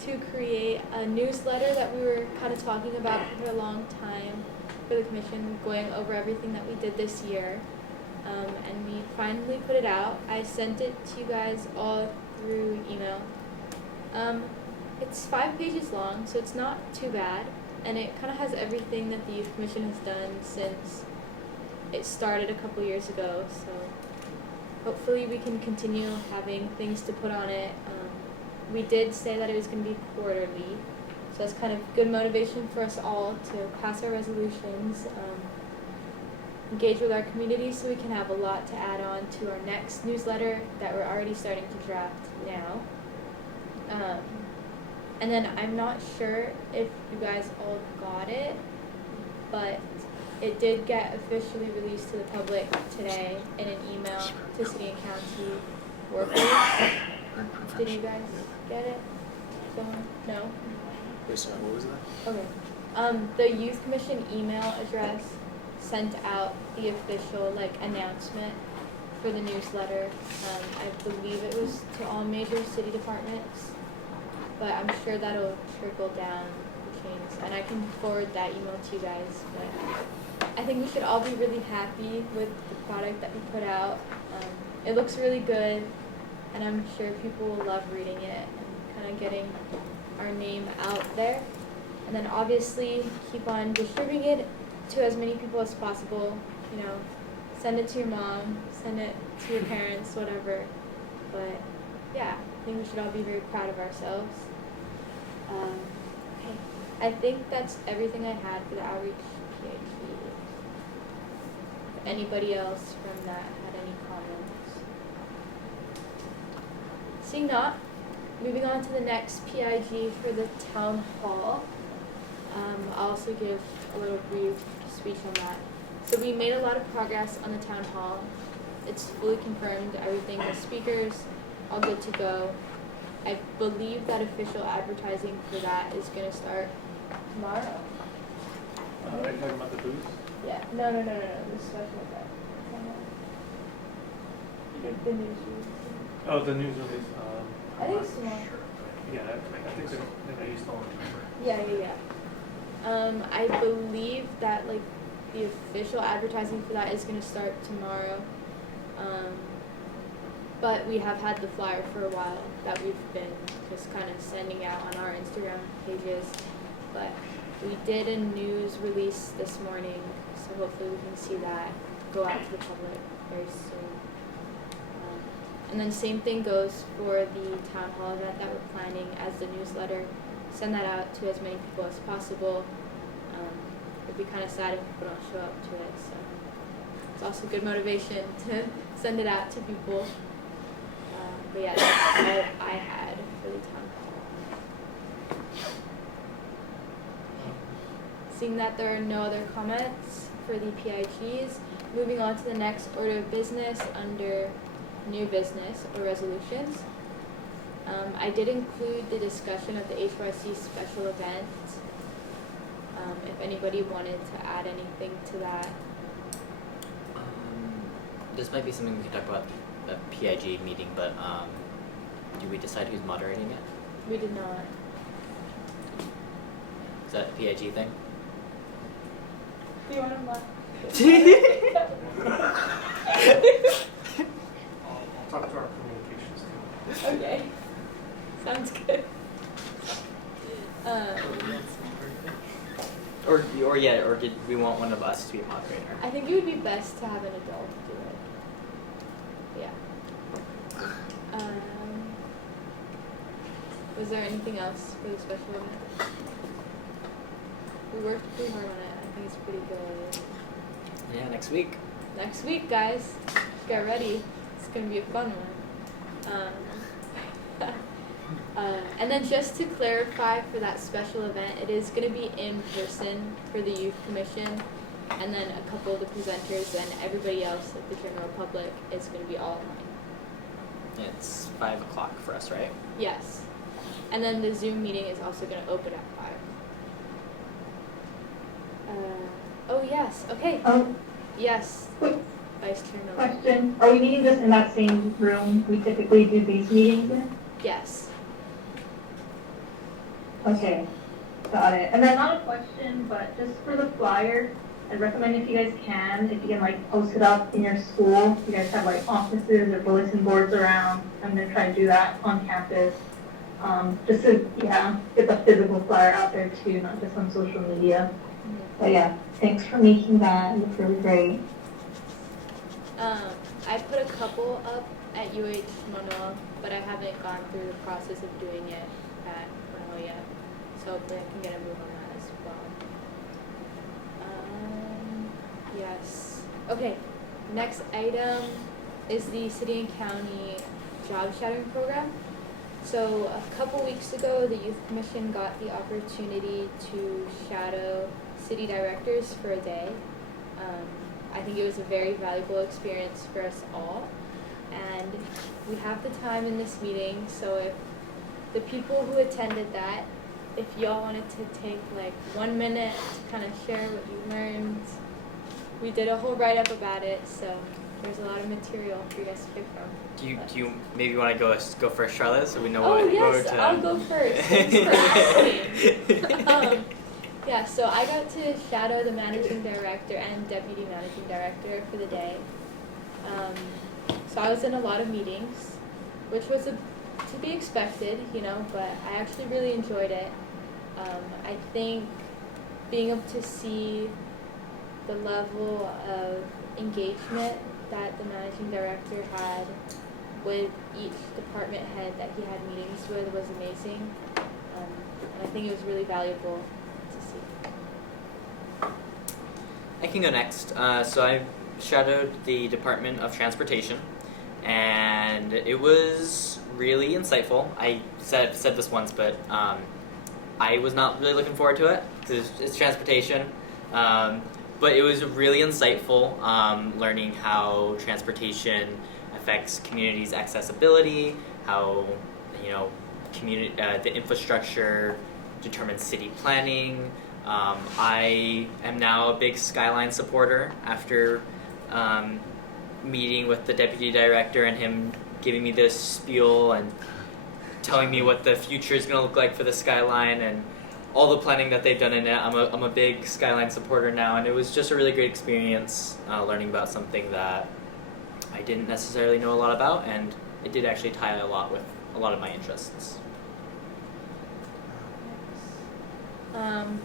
to create a newsletter that we were kind of talking about for a long time for the commission, going over everything that we did this year. And we finally put it out. I sent it to you guys all through email. It's 5 pages long, so it's not too bad. And it kind of has everything that the Youth Commission has done since it started a couple years ago. So hopefully we can continue having things to put on it. We did say that it was going to be quarterly. So that's kind of good motivation for us all to pass our resolutions, engage with our community so we can have a lot to add on to our next newsletter that we're already starting to draft now. And then I'm not sure if you guys all got it, but it did get officially released to the public today in an email to city and county workers. Did you guys get it? Someone? No? Wait, sorry, what was that? Okay. The Youth Commission email address sent out the official announcement for the newsletter. I believe it was to all major city departments, but I'm sure that'll trickle down the chains, and I can forward that email to you guys. But I think we should all be really happy with the product that we put out. It looks really good, and I'm sure people will love reading it and kind of getting our name out there. And then obviously keep on distributing it to as many people as possible. You know, send it to your mom, send it to your parents, whatever. But yeah, I think we should all be very proud of ourselves. Okay. I think that's everything I had for the outreach PhD. If anybody else from that had any comments? Seeing not, moving on to the next PIG for the town hall. I'll also give a little brief speech on that. So we made a lot of progress on the town hall. It's fully confirmed, everything, the speakers, all good to go. I believe that official advertising for that is going to start tomorrow. Are you talking about the booth? Yeah, no, the special event. The news release. Oh, the news release. I think I'm so. not sure, but Yeah, I think they I just don't remember. Yeah. I believe that the official advertising for that is going to start tomorrow. But we have had the flyer for a while that we've been just kind of sending out on our Instagram pages. But we did a news release this morning, so hopefully we can see that go out to the public very soon. And then same thing goes for the town hall event that we're planning as the newsletter. Send that out to as many people as possible. It'd be kind of sad if people don't show up to it, so it's also good motivation to send it out to people. But yeah, that's all I had for the town hall. Seeing that there are no other comments for the PIGs, moving on to the next order of business under new business or resolutions. I did include the discussion of the HYC special event. If anybody wanted to add anything to that. This might be something we could talk about at the PIG meeting, but do we decide who's moderating it? We did not. Is that a PIG thing? Do you want to mod? I'll talk to our communications team. Okay. Sounds good. Or did we want one of us to be a moderator? I think it would be best to have an adult do it. Yeah. Was there anything else for the special event? We worked pretty hard on it. I think it's pretty good. Yeah, next week. Next week, guys. Get ready. It's going to be a fun one. And then just to clarify for that special event, it is going to be in person for the Youth Commission. and then a couple of the presenters and everybody else, like the general public, is going to be all online. It's 5 o'clock for us, right? Yes. And then the Zoom meeting is also going to open at 5. Oh, yes. Okay. Oh, Yes. quick Vice Chair Miller. question. Are we meeting this in that same room we typically do these meetings in? Yes. Okay, got it. And then not a question, but just for the flyer, I'd recommend if you guys can, if you can like post it up in your school. If you guys have like offices or bulletin boards around, I'm gonna try to do that on campus. Just to, get the physical flyer out there too, not just on social media. But yeah, thanks for making that. It looks really great. I put a couple up at UH Manoa, but I haven't gone through the process of doing it at Manoa yet. So hopefully I can get a move on that as well. Yes. Okay. Next item is the City and County Job Shadowing Program. So a couple weeks ago, the Youth Commission got the opportunity to shadow city directors for a day. I think it was a very valuable experience for us all. And we have the time in this meeting, so if the people who attended that, if y'all wanted to take like 1 minute to kind of share what you learned, we did a whole write-up about it, so there's a lot of material for you guys to pick from. Do you maybe want to go first, Charlotte, so we know Oh what yes, to... I'll go first. Thanks for asking. Yeah, so I got to shadow the managing director and deputy managing director for the day. So I was in a lot of meetings, which was to be expected, but I actually really enjoyed it. I think being able to see the level of engagement that the managing director had with each department head that he had meetings with was amazing. And I think it was really valuable to see. I can go next. So I shadowed the Department of Transportation, and it was really insightful. I said this once, but I was not really looking forward to it because it's transportation. But it was really insightful, learning how transportation affects communities' accessibility, how the infrastructure determines city planning. I am now a big Skyline supporter after meeting with the deputy director and him giving me this spiel and telling me what the future is going to look like for the Skyline and all the planning that they've done in it. I'm a big Skyline supporter now, and it was just a really great experience learning about something that I didn't necessarily know a lot about, and it did actually tie a lot with a lot of my interests.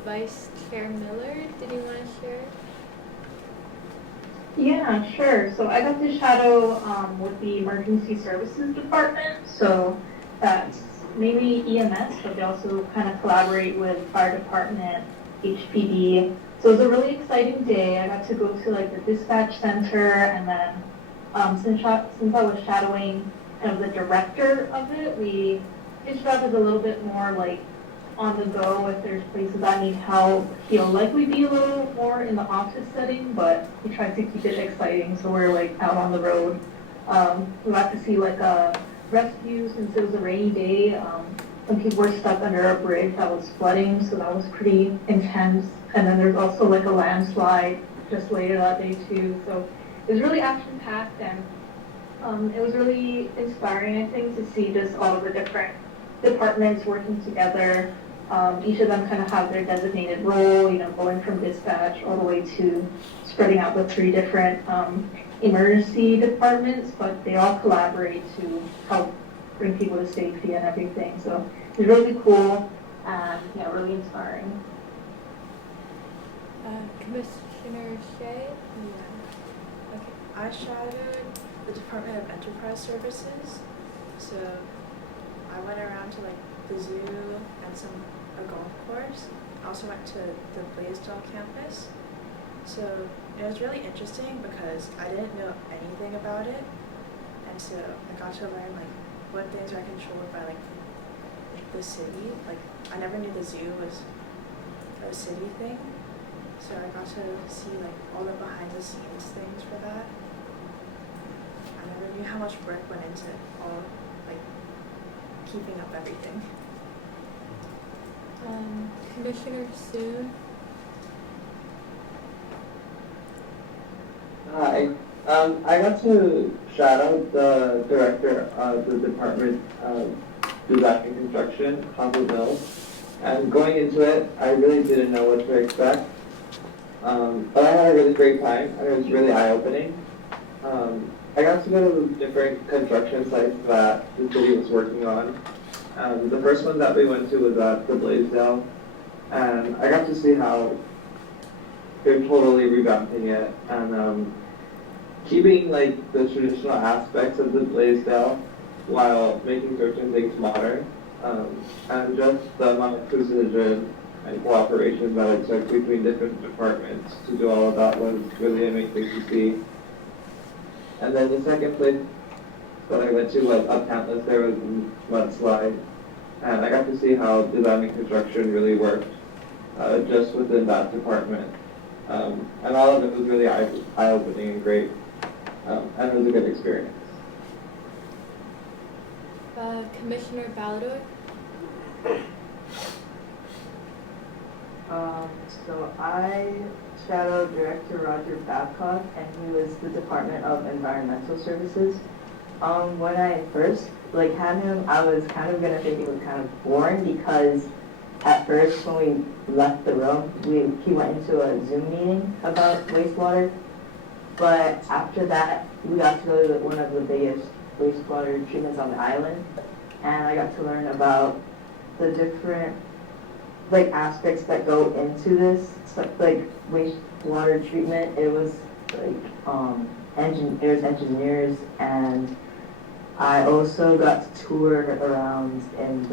Vice Chair Miller, did you want to share? Yeah, sure. So I got to shadow with the Emergency Services Department. So that's mainly EMS, but they also kind of collaborate with Fire Department, HPD. So it was a really exciting day. I got to go to like the dispatch center, and then since I was shadowing kind of the director of it, his job is a little bit more like on the go if there's places I need help. He'll likely be a little more in the office setting, but he tries to keep it exciting, so we're like out on the road. We got to see like a rescue since it was a rainy day. Some people were stuck under a bridge that was flooding, so that was pretty intense. And then there's also like a landslide just later that day too. So it was really action-packed, and it was really inspiring, I think, to see just all of the different departments working together. Each of them kind of have their designated role, going from dispatch all the way to spreading out the 3 different emergency departments, but they all collaborate to help bring people to safety and everything. So it's really cool and really inspiring. Commissioner Shea? Yeah. Okay. I shadowed the Department of Enterprise Services. So I went around to like the zoo and a golf course. I also went to the Blaisdell campus. So it was really interesting because I didn't know anything about it, and so I got to learn like what things are controlled by like the city. Like I never knew the zoo was a city thing. So I got to see like all the behind the scenes things for that. I never knew how much work went into all like keeping up everything. Commissioner Soon. Hi. I got to shout out the director of the Department of Design and Construction, Cabo Bill. And going into it, I really didn't know what to expect. But I had a really great time, and it was really eye-opening. I got to go to the different construction sites that the city was working on. The first one that we went to was at the Blaisdell, and I got to see how they're totally revamping it and keeping like the traditional aspects of the Blaisdell while making certain things modern. And just the amount of precision and cooperation that it took between different departments to do all of that was really amazing to see. And then the second place that I went to was up Atlas. There was a mudslide, and I got to see how design and construction really worked just within that department. And all of it was really eye-opening and great, and it was a good experience. Commissioner Balador. So I shadowed Director Roger Babcock, and he was the Department of Environmental Services. When I first had him, I was kind of gonna think it was kind of boring because at first when we left the room, he went into a Zoom meeting about wastewater. But after that, we got to go to one of the biggest wastewater treatments on the island, and I got to learn about the different aspects that go into this, like wastewater treatment. It was there's engineers, and I also got to tour around in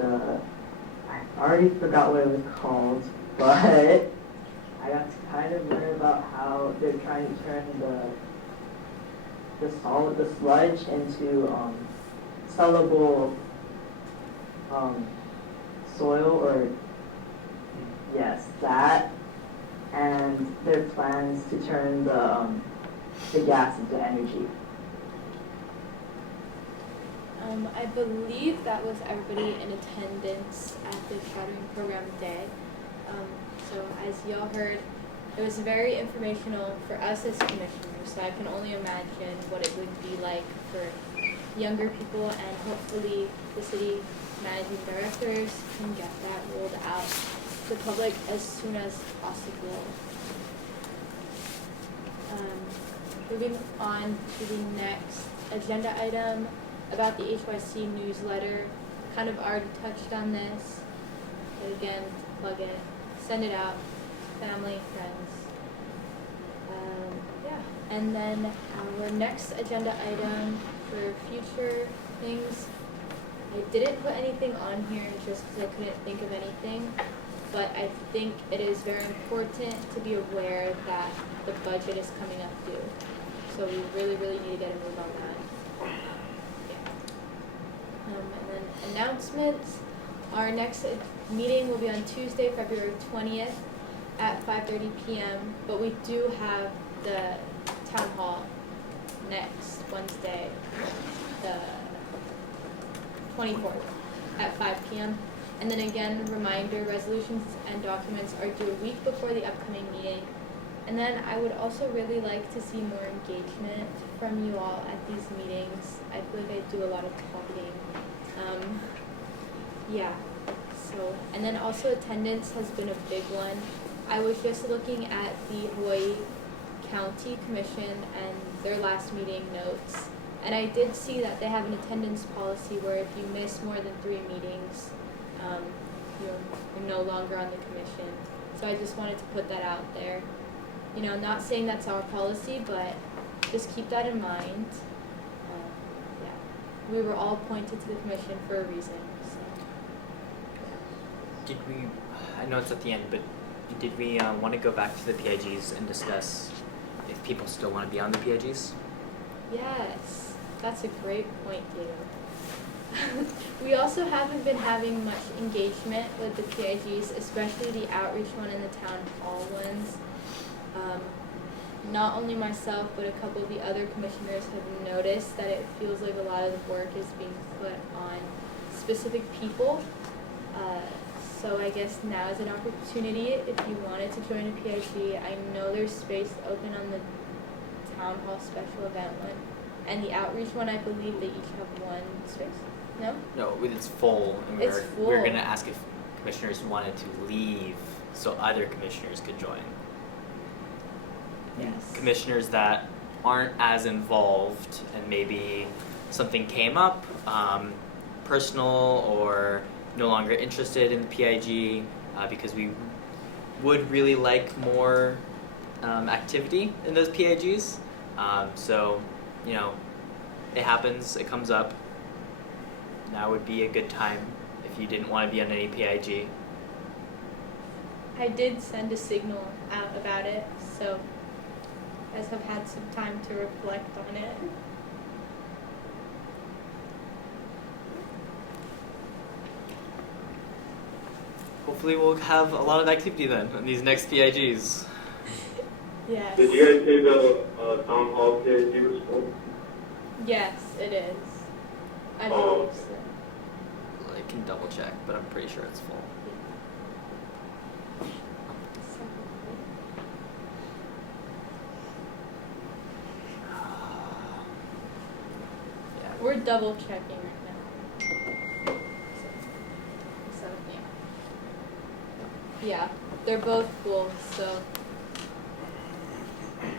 I already forgot what it was called, but I got to kind of learn about how they're trying to turn the sludge into sellable soil, or yes, that, and their plans to turn the gas into energy. I believe that was everybody in attendance at the shadowing program day. So as y'all heard, it was very informational for us as commissioners, so I can only imagine what it would be like for younger people, and hopefully the city managing directors can get that rolled out to the public as soon as possible. Moving on to the next agenda item about the HYC newsletter. Kind of already touched on this, but again, plug it, send it out, family, friends. And then our next agenda item for future things, I didn't put anything on here just because I couldn't think of anything, but I think it is very important to be aware that the budget is coming up due. So we really, really need to get a move on that. Yeah. And then announcements. Our next meeting will be on Tuesday, February 20th at 5:30 p.m. But we do have the town hall next Wednesday, the 24th at 5 p.m. And then again, reminder, resolutions and documents are due a week before the upcoming meeting. And then I would also really like to see more engagement from you all at these meetings. I feel like I do a lot of talking. Yeah, so, and then also attendance has been a big one. I was just looking at the Hawaii County Commission and their last meeting notes, and I did see that they have an attendance policy where if you miss more than 3 meetings, you're no longer on the commission. So I just wanted to put that out there. You know, not saying that's our policy, but just keep that in mind. Yeah, we were all appointed to the commission for a reason. So. Did we, I know it's at the end, but did we want to go back to the PIGs and discuss if people still want to be on the PIGs? Yes, that's a great point, David. We also haven't been having much engagement with the PIGs, especially the outreach one and the town hall ones. Not only myself, but a couple of the other commissioners have noticed that it feels like a lot of the work is being put on specific people. So I guess now is an opportunity if you wanted to join a PIG. I know there's space open on the town hall special event one, and the outreach one. I believe they each have one space. No? No, it's full, and It's we're full. gonna ask if commissioners wanted to leave so other commissioners could join. Yes. Commissioners that aren't as involved and maybe something came up, personal or no longer interested in the PIG, because we would really like more activity in those PIGs. So, you know, it happens, it comes up. Now would be a good time if you didn't want to be on any PIG. I did send a signal out about it, so you guys have had some time to reflect on it. Hopefully we'll have a lot of activity then on these next PIGs. Yes. Did you guys say the town hall PIG was full? Yes, it is. I Oh, believe okay. so. I can double check, but I'm pretty sure it's full. Yeah. We're double checking right now. So yeah, they're both full. So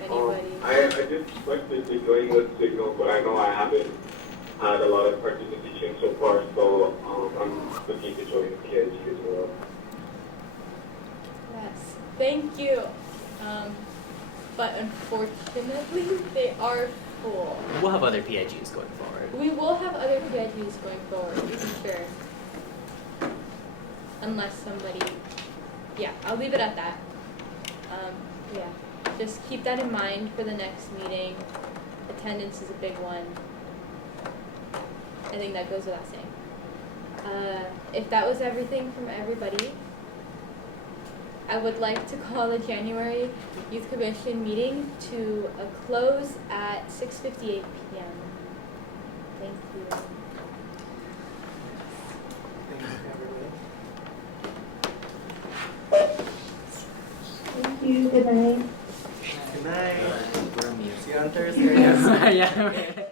anybody? I just expected to join the signal, but I know I haven't had a lot of participation so far, so I'm looking to join the PIG as well. Yes. Thank you. But unfortunately, they are full. We'll have other PIGs going forward. We will have other PIGs going forward, for sure. Unless somebody, yeah, I'll leave it at that. Yeah, just keep that in mind for the next meeting. Attendance is a big one. I think that goes without saying. If that was everything from everybody, I would like to call the January Youth Commission meeting to a close at 6:58 p.m. Thank you. Thank you, everybody. Thank you, good night. Good night. We're immune. See you on Thursday. Yeah.